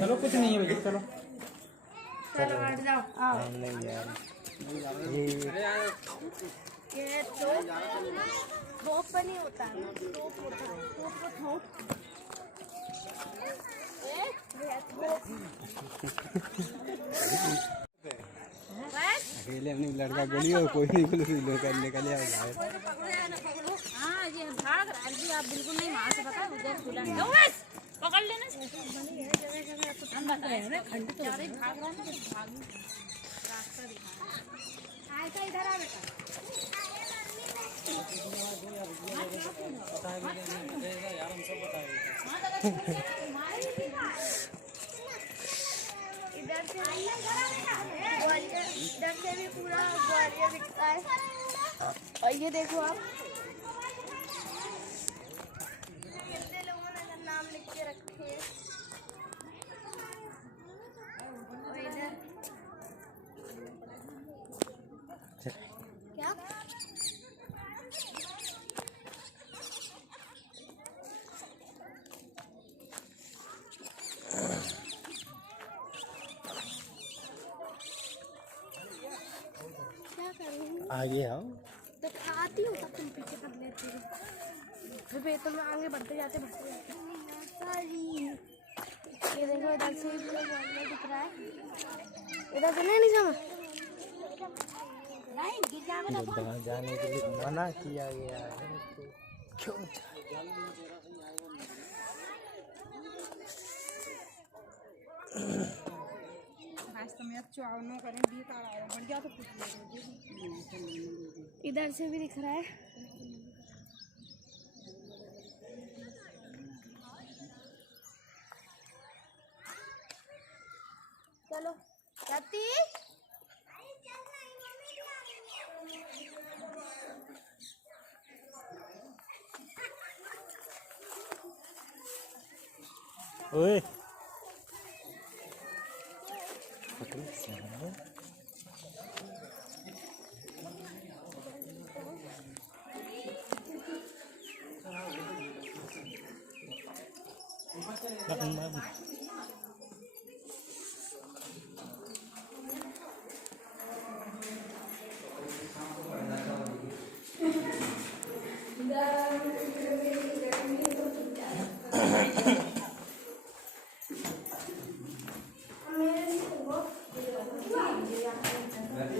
चलो कुछ नहीं है भैया, चलो चलो हट जाओ। आओ। नहीं यार, ये थोप पर नहीं होता है, थोप होता है। थोप को थोप। ये थोप। बस अकेले अपनी लड़का गोली और कोई नहीं गोली लड़का निकल आएगा। हाँ ये भाग रहा है जी, आप बिल्कुल नहीं वहाँ से पता उधर खुला है। बस पकड़ लेना। हम बता रहे हैं खंड तो भाग रहा है ना, भाग रास्ता दिखा। आए का इधर आ बेटा। इधर से ग्वालियर, इधर से भी पूरा ग्वालियर दिखता है। और ये देखो आप, कितने लोगों ने नाम लिख के रखे हैं। और इधर क्या क्या करेंगे? आगे आओ। जब आती हो तब तुम पीछे कर लेती हो, फिर तुम आगे बढ़ते जाते बढ़ते जाते। ये देखो, इधर से भी पूरा ग्वालियर दिख रहा है। इधर से नहीं समझ। वहाँ जाने के लिए मना किया गया है, तो क्यों इधर से भी दिख रहा है। चलो जाती। ओए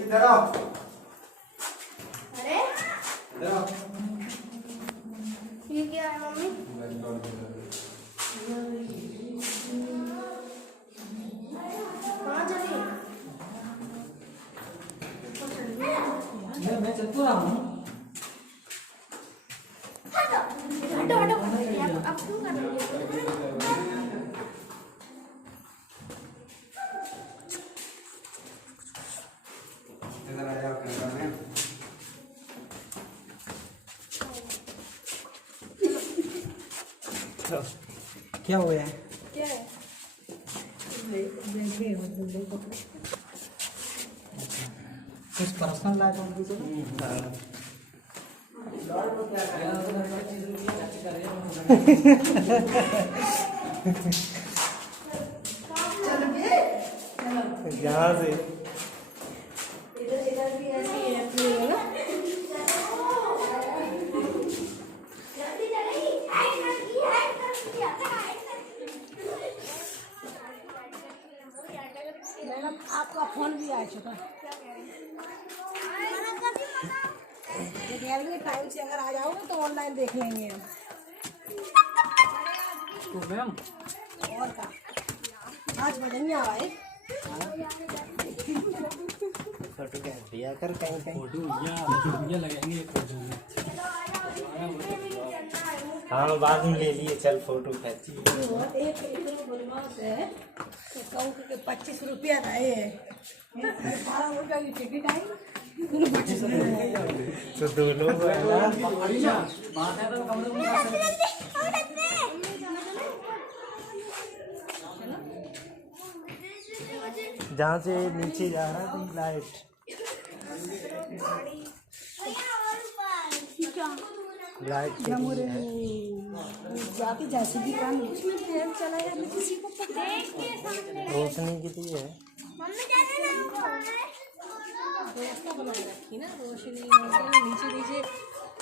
इधर आओ। अरे इधर आओ। ये क्या है मम्मी? कहाँ चली? मैं चल तो रहा हूँ। हटो हटो अब क्यों कर रही हो? इधर आ जाओ कैमरा में। क्या हुआ है? क्या है? कुछ पर्सनल लाइफ में कुछ यहाँ से इधर भी ऐसी है अपनी है ना। जल्दी चलेगी हाइट कर दिया मैडम आपका फोन भी आ चुका गैलरी टाइम से अगर आ जाओगे तो ऑनलाइन देख लेंगे हम। तो मैम और का आज बढ़िया आए फोटो क्या दिया कर कहीं कहीं फोटो ये लगेंगे फोटो में। हाँ बाद में ले लिए चल फोटो खींची। एक बदमाश है तो कहूँ कि 25 रुपया रहे है 12 रुपया की टिकट आई। तो दो लोग जहाँ से नीचे जा रहा है लाइट लाइट के लिए है। जाके जैसे भी काम उसमें ट्रेन चला जाए किसी को पता रोशनी कितनी है? मम्मी जाने ना व्यवस्था बनाए रखी ना रोशनी नीचे नीचे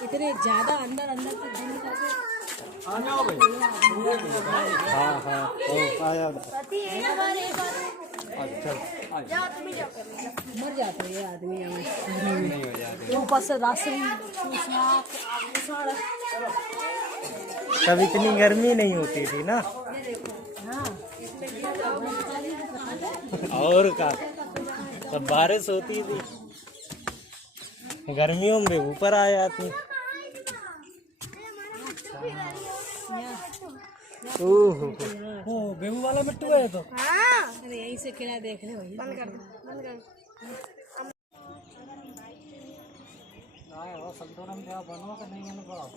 इतने ज्यादा अंदर अंदर तक बंद करके। हाँ हाँ आ जाओ। अच्छा मर जाते हैं आदमी नहीं हो जाते। ऊपर से राशन तब इतनी गर्मी नहीं होती थी ना। और का तब बारिश होती थी गर्मियों में ऊपर आ जाती। ओह बेबू वाला मिट्टू है तो। हाँ अरे यहीं से खिला देख ले भाई। बंद कर दो बंद कर संतोरम क्या बनो का नहीं अनुभव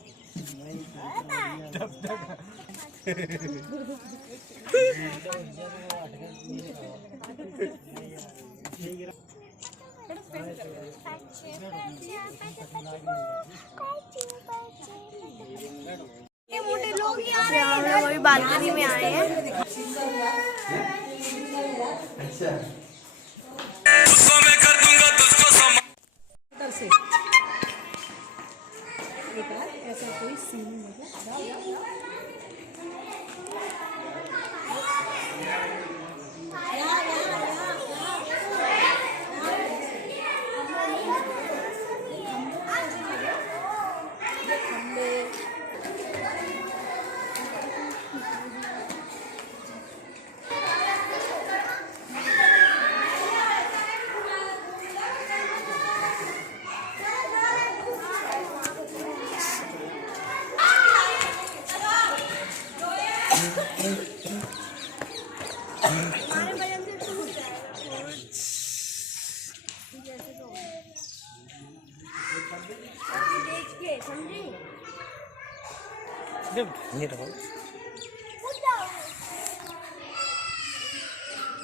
ये मोटे लोग ही आ रहे हैं। हम लोग अभी बालकनी में आए हैं। उधर से बेकार ऐसा कोई सीन मतलब ये रहो।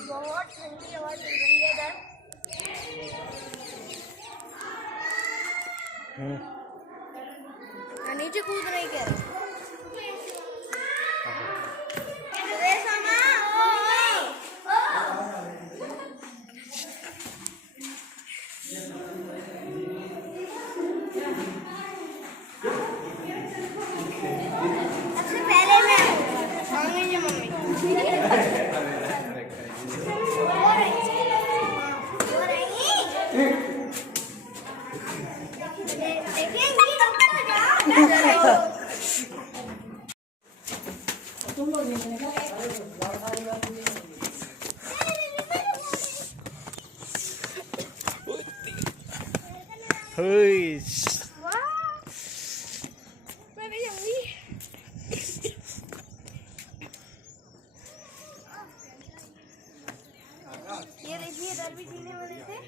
बहुत ठंडी हवा चल रही है इधर। नीचे कूद नहीं कह रहे। सबसे पहले मैं मांगेंगे मम्मी। हो रही मैं भी जाऊंगी। ये देखिए इधर भी जीने वाले थे।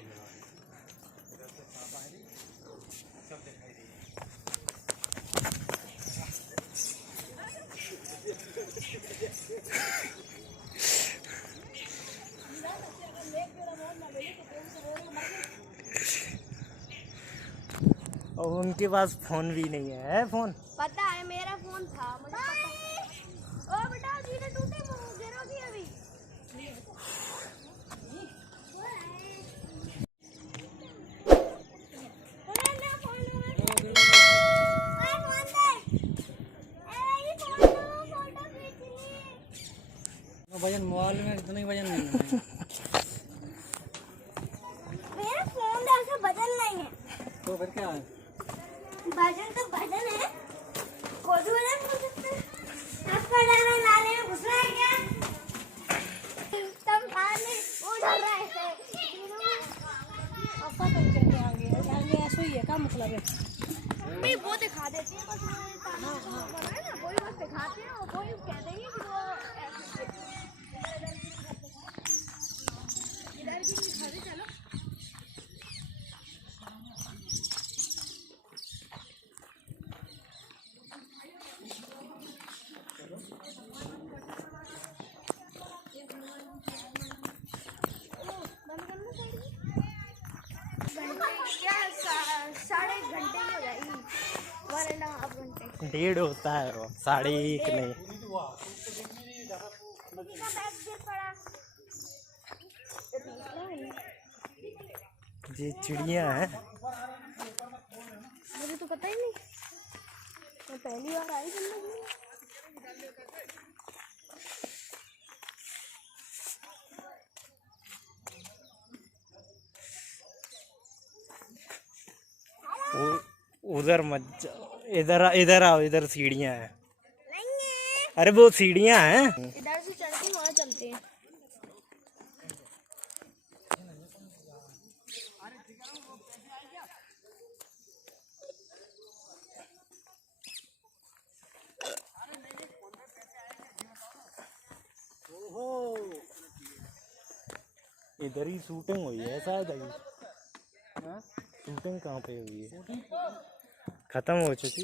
और उनके पास फोन भी नहीं है फोन। पता है मेरा फोन था, मुझे पता। ओ बेटा जीने टूटे गिरोगी अभी। वजन मोबाइल में इतना ही वजन नहीं है। मेरा फोन ऐसा वजन नहीं है। तो फिर क्या है? वजन तो वजन है, कोई भी वजन हो सकता है। आपका नाना नाले में घुस रहा है क्या? तब खाने वो डर रहा है। आपका तो कहते आगे ऐसा ही है, क्या मतलब है? नहीं वो दिखा देती है बस, है ना, वही बस दिखाते हैं और वही कह देंगे कि वो इधर की दिखा दे। चलो साढ़े एक घंटे की हो जाएगी, 1.5 घंटे। 1.5 होता है वो, 1.5 नहीं। ये चिड़िया है। मुझे तो पता ही नहीं, मैं पहली बार आई जिंदगी में। उधर मत जाओ, इधर आओ, इधर सीढ़ियाँ हैं। अरे वो सीढ़ियाँ हैं। इधर से चलती वहाँ चलते हैं। इधर ही शूटिंग हुई है शायद अभी। शूटिंग कहाँ पे हुई है? खत्म हो चुकी।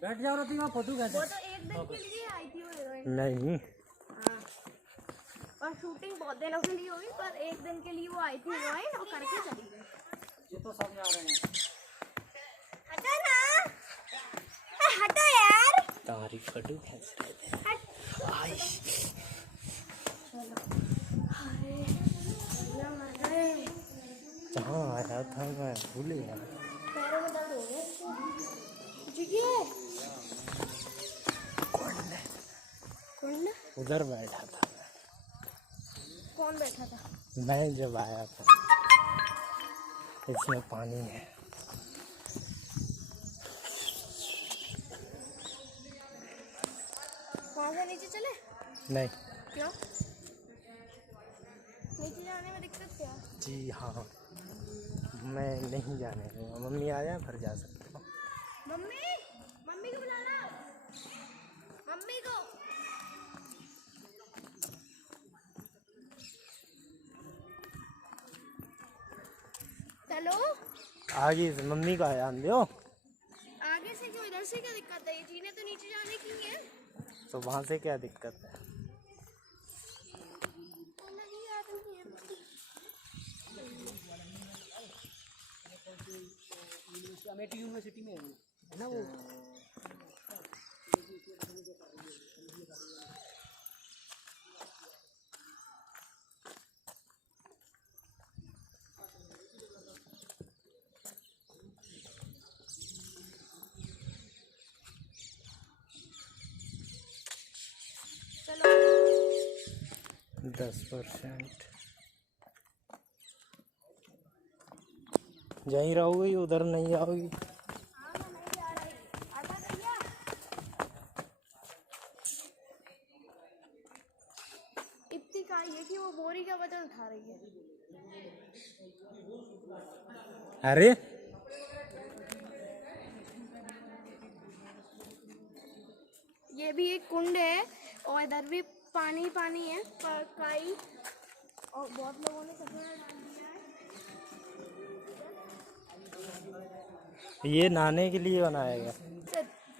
बैठ जाओ रति, वहाँ फोटो कैसे? वो तो एक दिन के लिए आई थी वो हीरोइन। नहीं, और शूटिंग बहुत दिनों के लिए हुई, पर एक दिन के लिए वो आई थी हीरोइन और करके चली गई। ये तो सब जा रहे हैं। हटो ना, हटो यार। तारीफ कटू कैसे? कहाँ आया था मैं, भूल गया। पैरों में दर्द हो गया। ठीक है। कौन है? उधर बैठा था कौन बैठा था? मैं जब आया था। इसमें पानी है। वहाँ से नीचे चले? नहीं। क्यों? नीचे जाने में दिक्कत क्या? जी हाँ, मैं नहीं जाने दूँगा। मम्मी आ जाए फिर जा सकते हो। मम्मी, मम्मी को बुलाना, मम्मी को। चलो आगे से मम्मी का ध्यान दो। आगे से क्यों, इधर से क्या दिक्कत है? ये जीने तो नीचे जाने की है। तो वहाँ से क्या दिक्कत है? अमेठी यूनिवर्सिटी में है ना वो। चलो 10%। यहीं रहोगी, उधर नहीं आओगी? इतनी का ये कि वो बोरी का वजन दिखा रही है। अरे ये भी एक कुंड है और इधर भी पानी पानी है पर काई, और बहुत लोगों ने कचरा डाल दिया है। ये नहाने के लिए बनाया गया।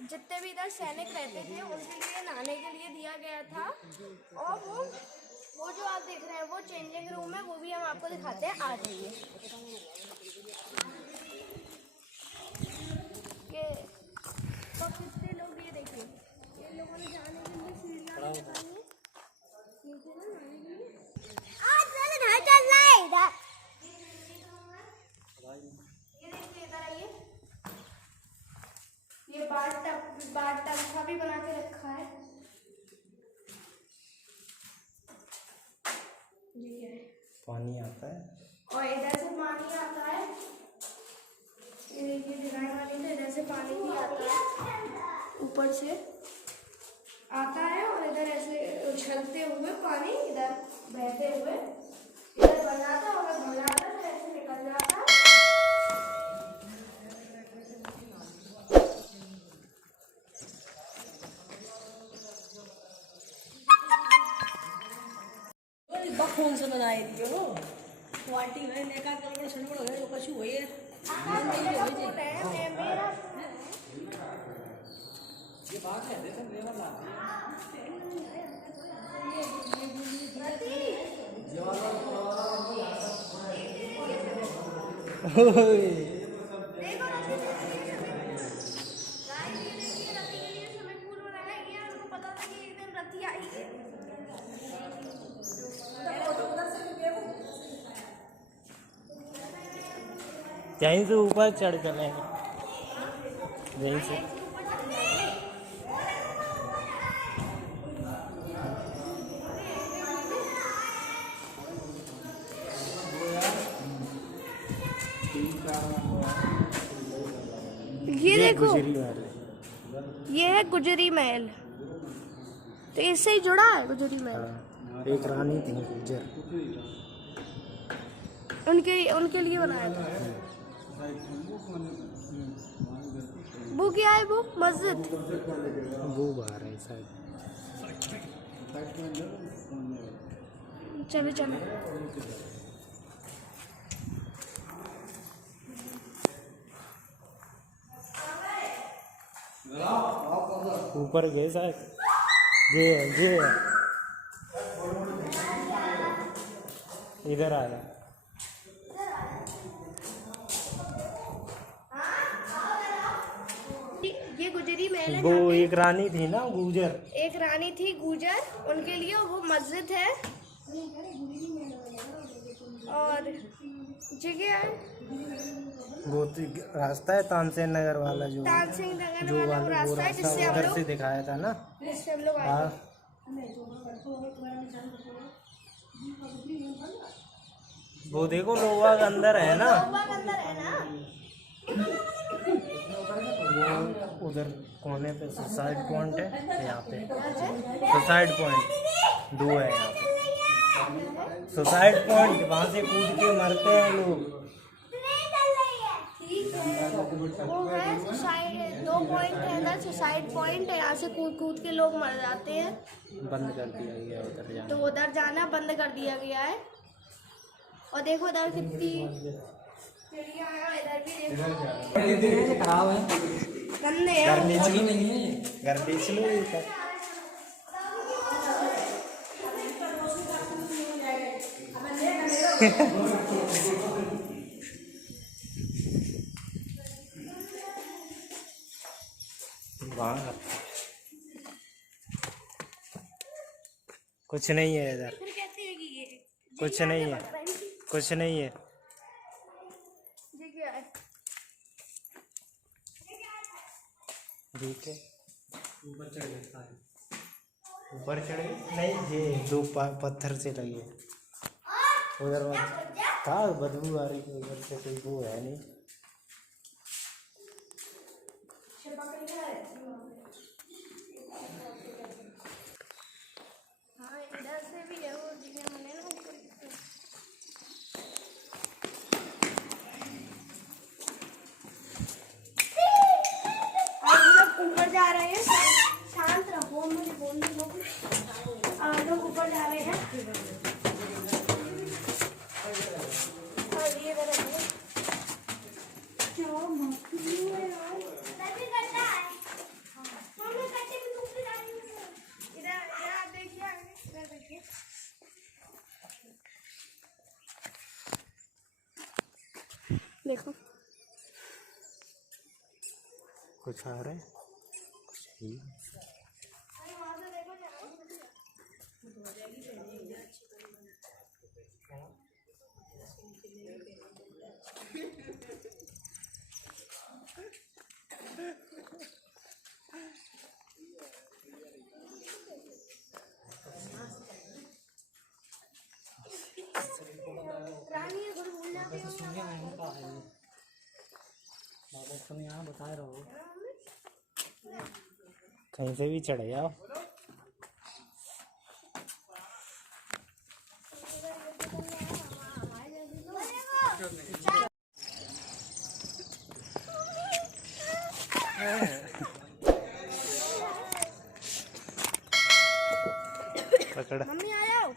जितने भी इधर सैनिक रहते थे उनके लिए नहाने के लिए दिया गया था। और वो जो आप देख रहे हैं वो चेंजिंग रूम है, वो भी हम आपको दिखाते हैं, आ जाइए। ये तो कितने लोग, ये देखिए इन लोगों ने जाने के लिए सीढ़ियाँ निकाली हैं नीचे ना नहाने के लिए। आज चल घर चल रहा है इधर। ये देखिए इधर आइए, ये बाट टब भी बना के रखा है। ये है पानी आता है और इधर से पानी आता है। ये देखिए डिजाइन वाली, तो इधर से पानी भी आता है, ऊपर से आता है और इधर ऐसे उछलते हुए पानी इधर बहते हुए इधर बन जाता है और भर जाता है, फिर ऐसे निकल जाता है। फोन से बनाए दियो क्वालिटी है नेका कलर सनबड़ हो गया कछु होई है ये बात है देखो लेवल आती है। यहीं से ऊपर चढ़ चलेंगे, यहीं से। ये देखो गुजरी महल है। ये है गुजरी महल, तो इससे ही जुड़ा है गुजरी महल। हाँ, एक रानी थी गुजर, उनके लिए बनाया था। वो क्या है, वो मस्जिद, वो बाहर है शायद। चलो चलो ऊपर गए शायद। ये इधर आया। ये गुजरी महल है। वो जहाँ पे एक रानी थी ना गुजर, एक रानी थी गुजर, उनके लिए वो मस्जिद है। और जगह है वो रास्ता है तानसेन नगर वाला, जो तानसेन नगर जो वाला वो वो रास्ता है जिससे हम उधर लोग से दिखाया था ना। जिससे हम लोग आए हाँ, वो देखो लोहा के अंदर है ना, गोवा के अंदर है ना। वो उधर कोने पे सुसाइड पॉइंट है, यहाँ पे सुसाइड पॉइंट 2 है यहाँ पे। सुसाइड पॉइंट, वहाँ से कूद के मरते हैं लोग। ठीक है, वो है सुसाइड, 2 पॉइंट है ना, सुसाइड पॉइंट है, यहाँ से कूद कूद के लोग मर जाते हैं। बंद कर दिया गया उधर जाना। तो उधर जाना बंद कर दिया गया है। और देखो उधर कितनी चिड़िया है, इधर भी देखो खराब है, गंदे हैं। गर्मी नहीं है। गर्मी चलो वहाँ कुछ नहीं है इधर, फिर कहते हैं कि ये कुछ नहीं है, कुछ नहीं है। ये क्या है? ठीक है, ऊपर चढ़ गए नहीं, ये 2 पत्थर से लगे उधर। कहाँ बदबू आ रही है उधर से, कोई वो है नहीं। हाँ इधर से भी है वो जगह, मैंने ना ऊपर देखो कुछ आ रहा है कुछ नहीं। यहाँ बता रहा हूँ कहीं से भी चढ़ जाओ। पकड़। मम्मी आ जाओ।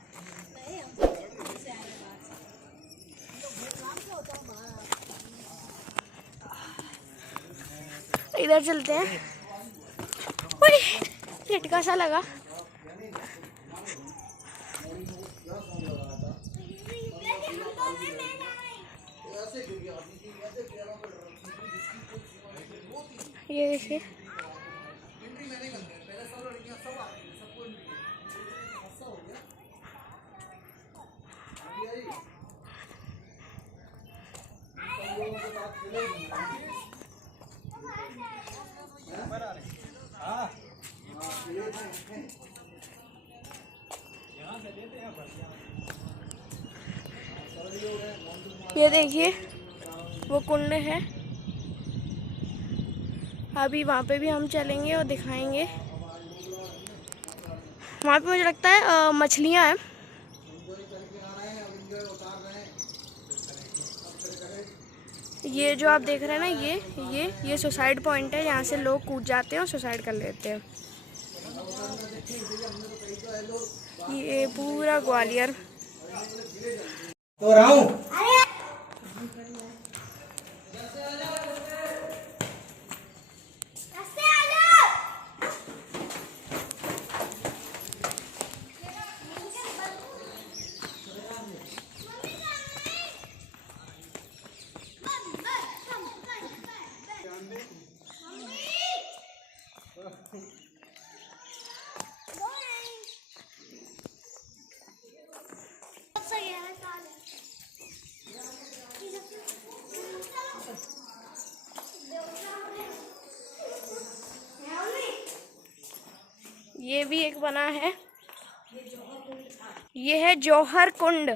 इधर चलते हैं। ओए, झटका सा लगा। ये देखिए ये देखिए वो कुंड है। अभी वहाँ पे भी हम चलेंगे और दिखाएंगे। वहाँ पे मुझे लगता है मछलियाँ हैं। ये जो आप देख रहे हैं ना, ये सुसाइड पॉइंट है। यहाँ से लोग कूद जाते हैं और सुसाइड कर लेते हैं। ये पूरा ग्वालियर। तो रहा हूँ। ये भी एक बना है। ये है जौहर कुंड।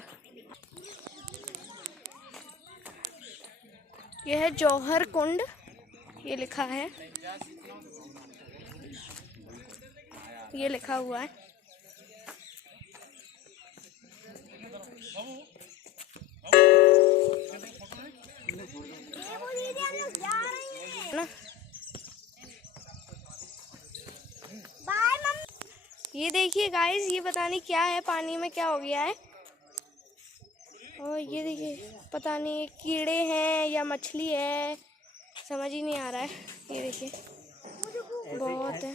ये है जौहर कुंड, ये लिखा है, ये लिखा हुआ है। ना ये देखिए गाइस, ये पता नहीं क्या है, पानी में क्या हो गया है। और ये देखिए पता नहीं कीड़े हैं या मछली है, समझ ही नहीं आ रहा है। ये देखिए बहुत है।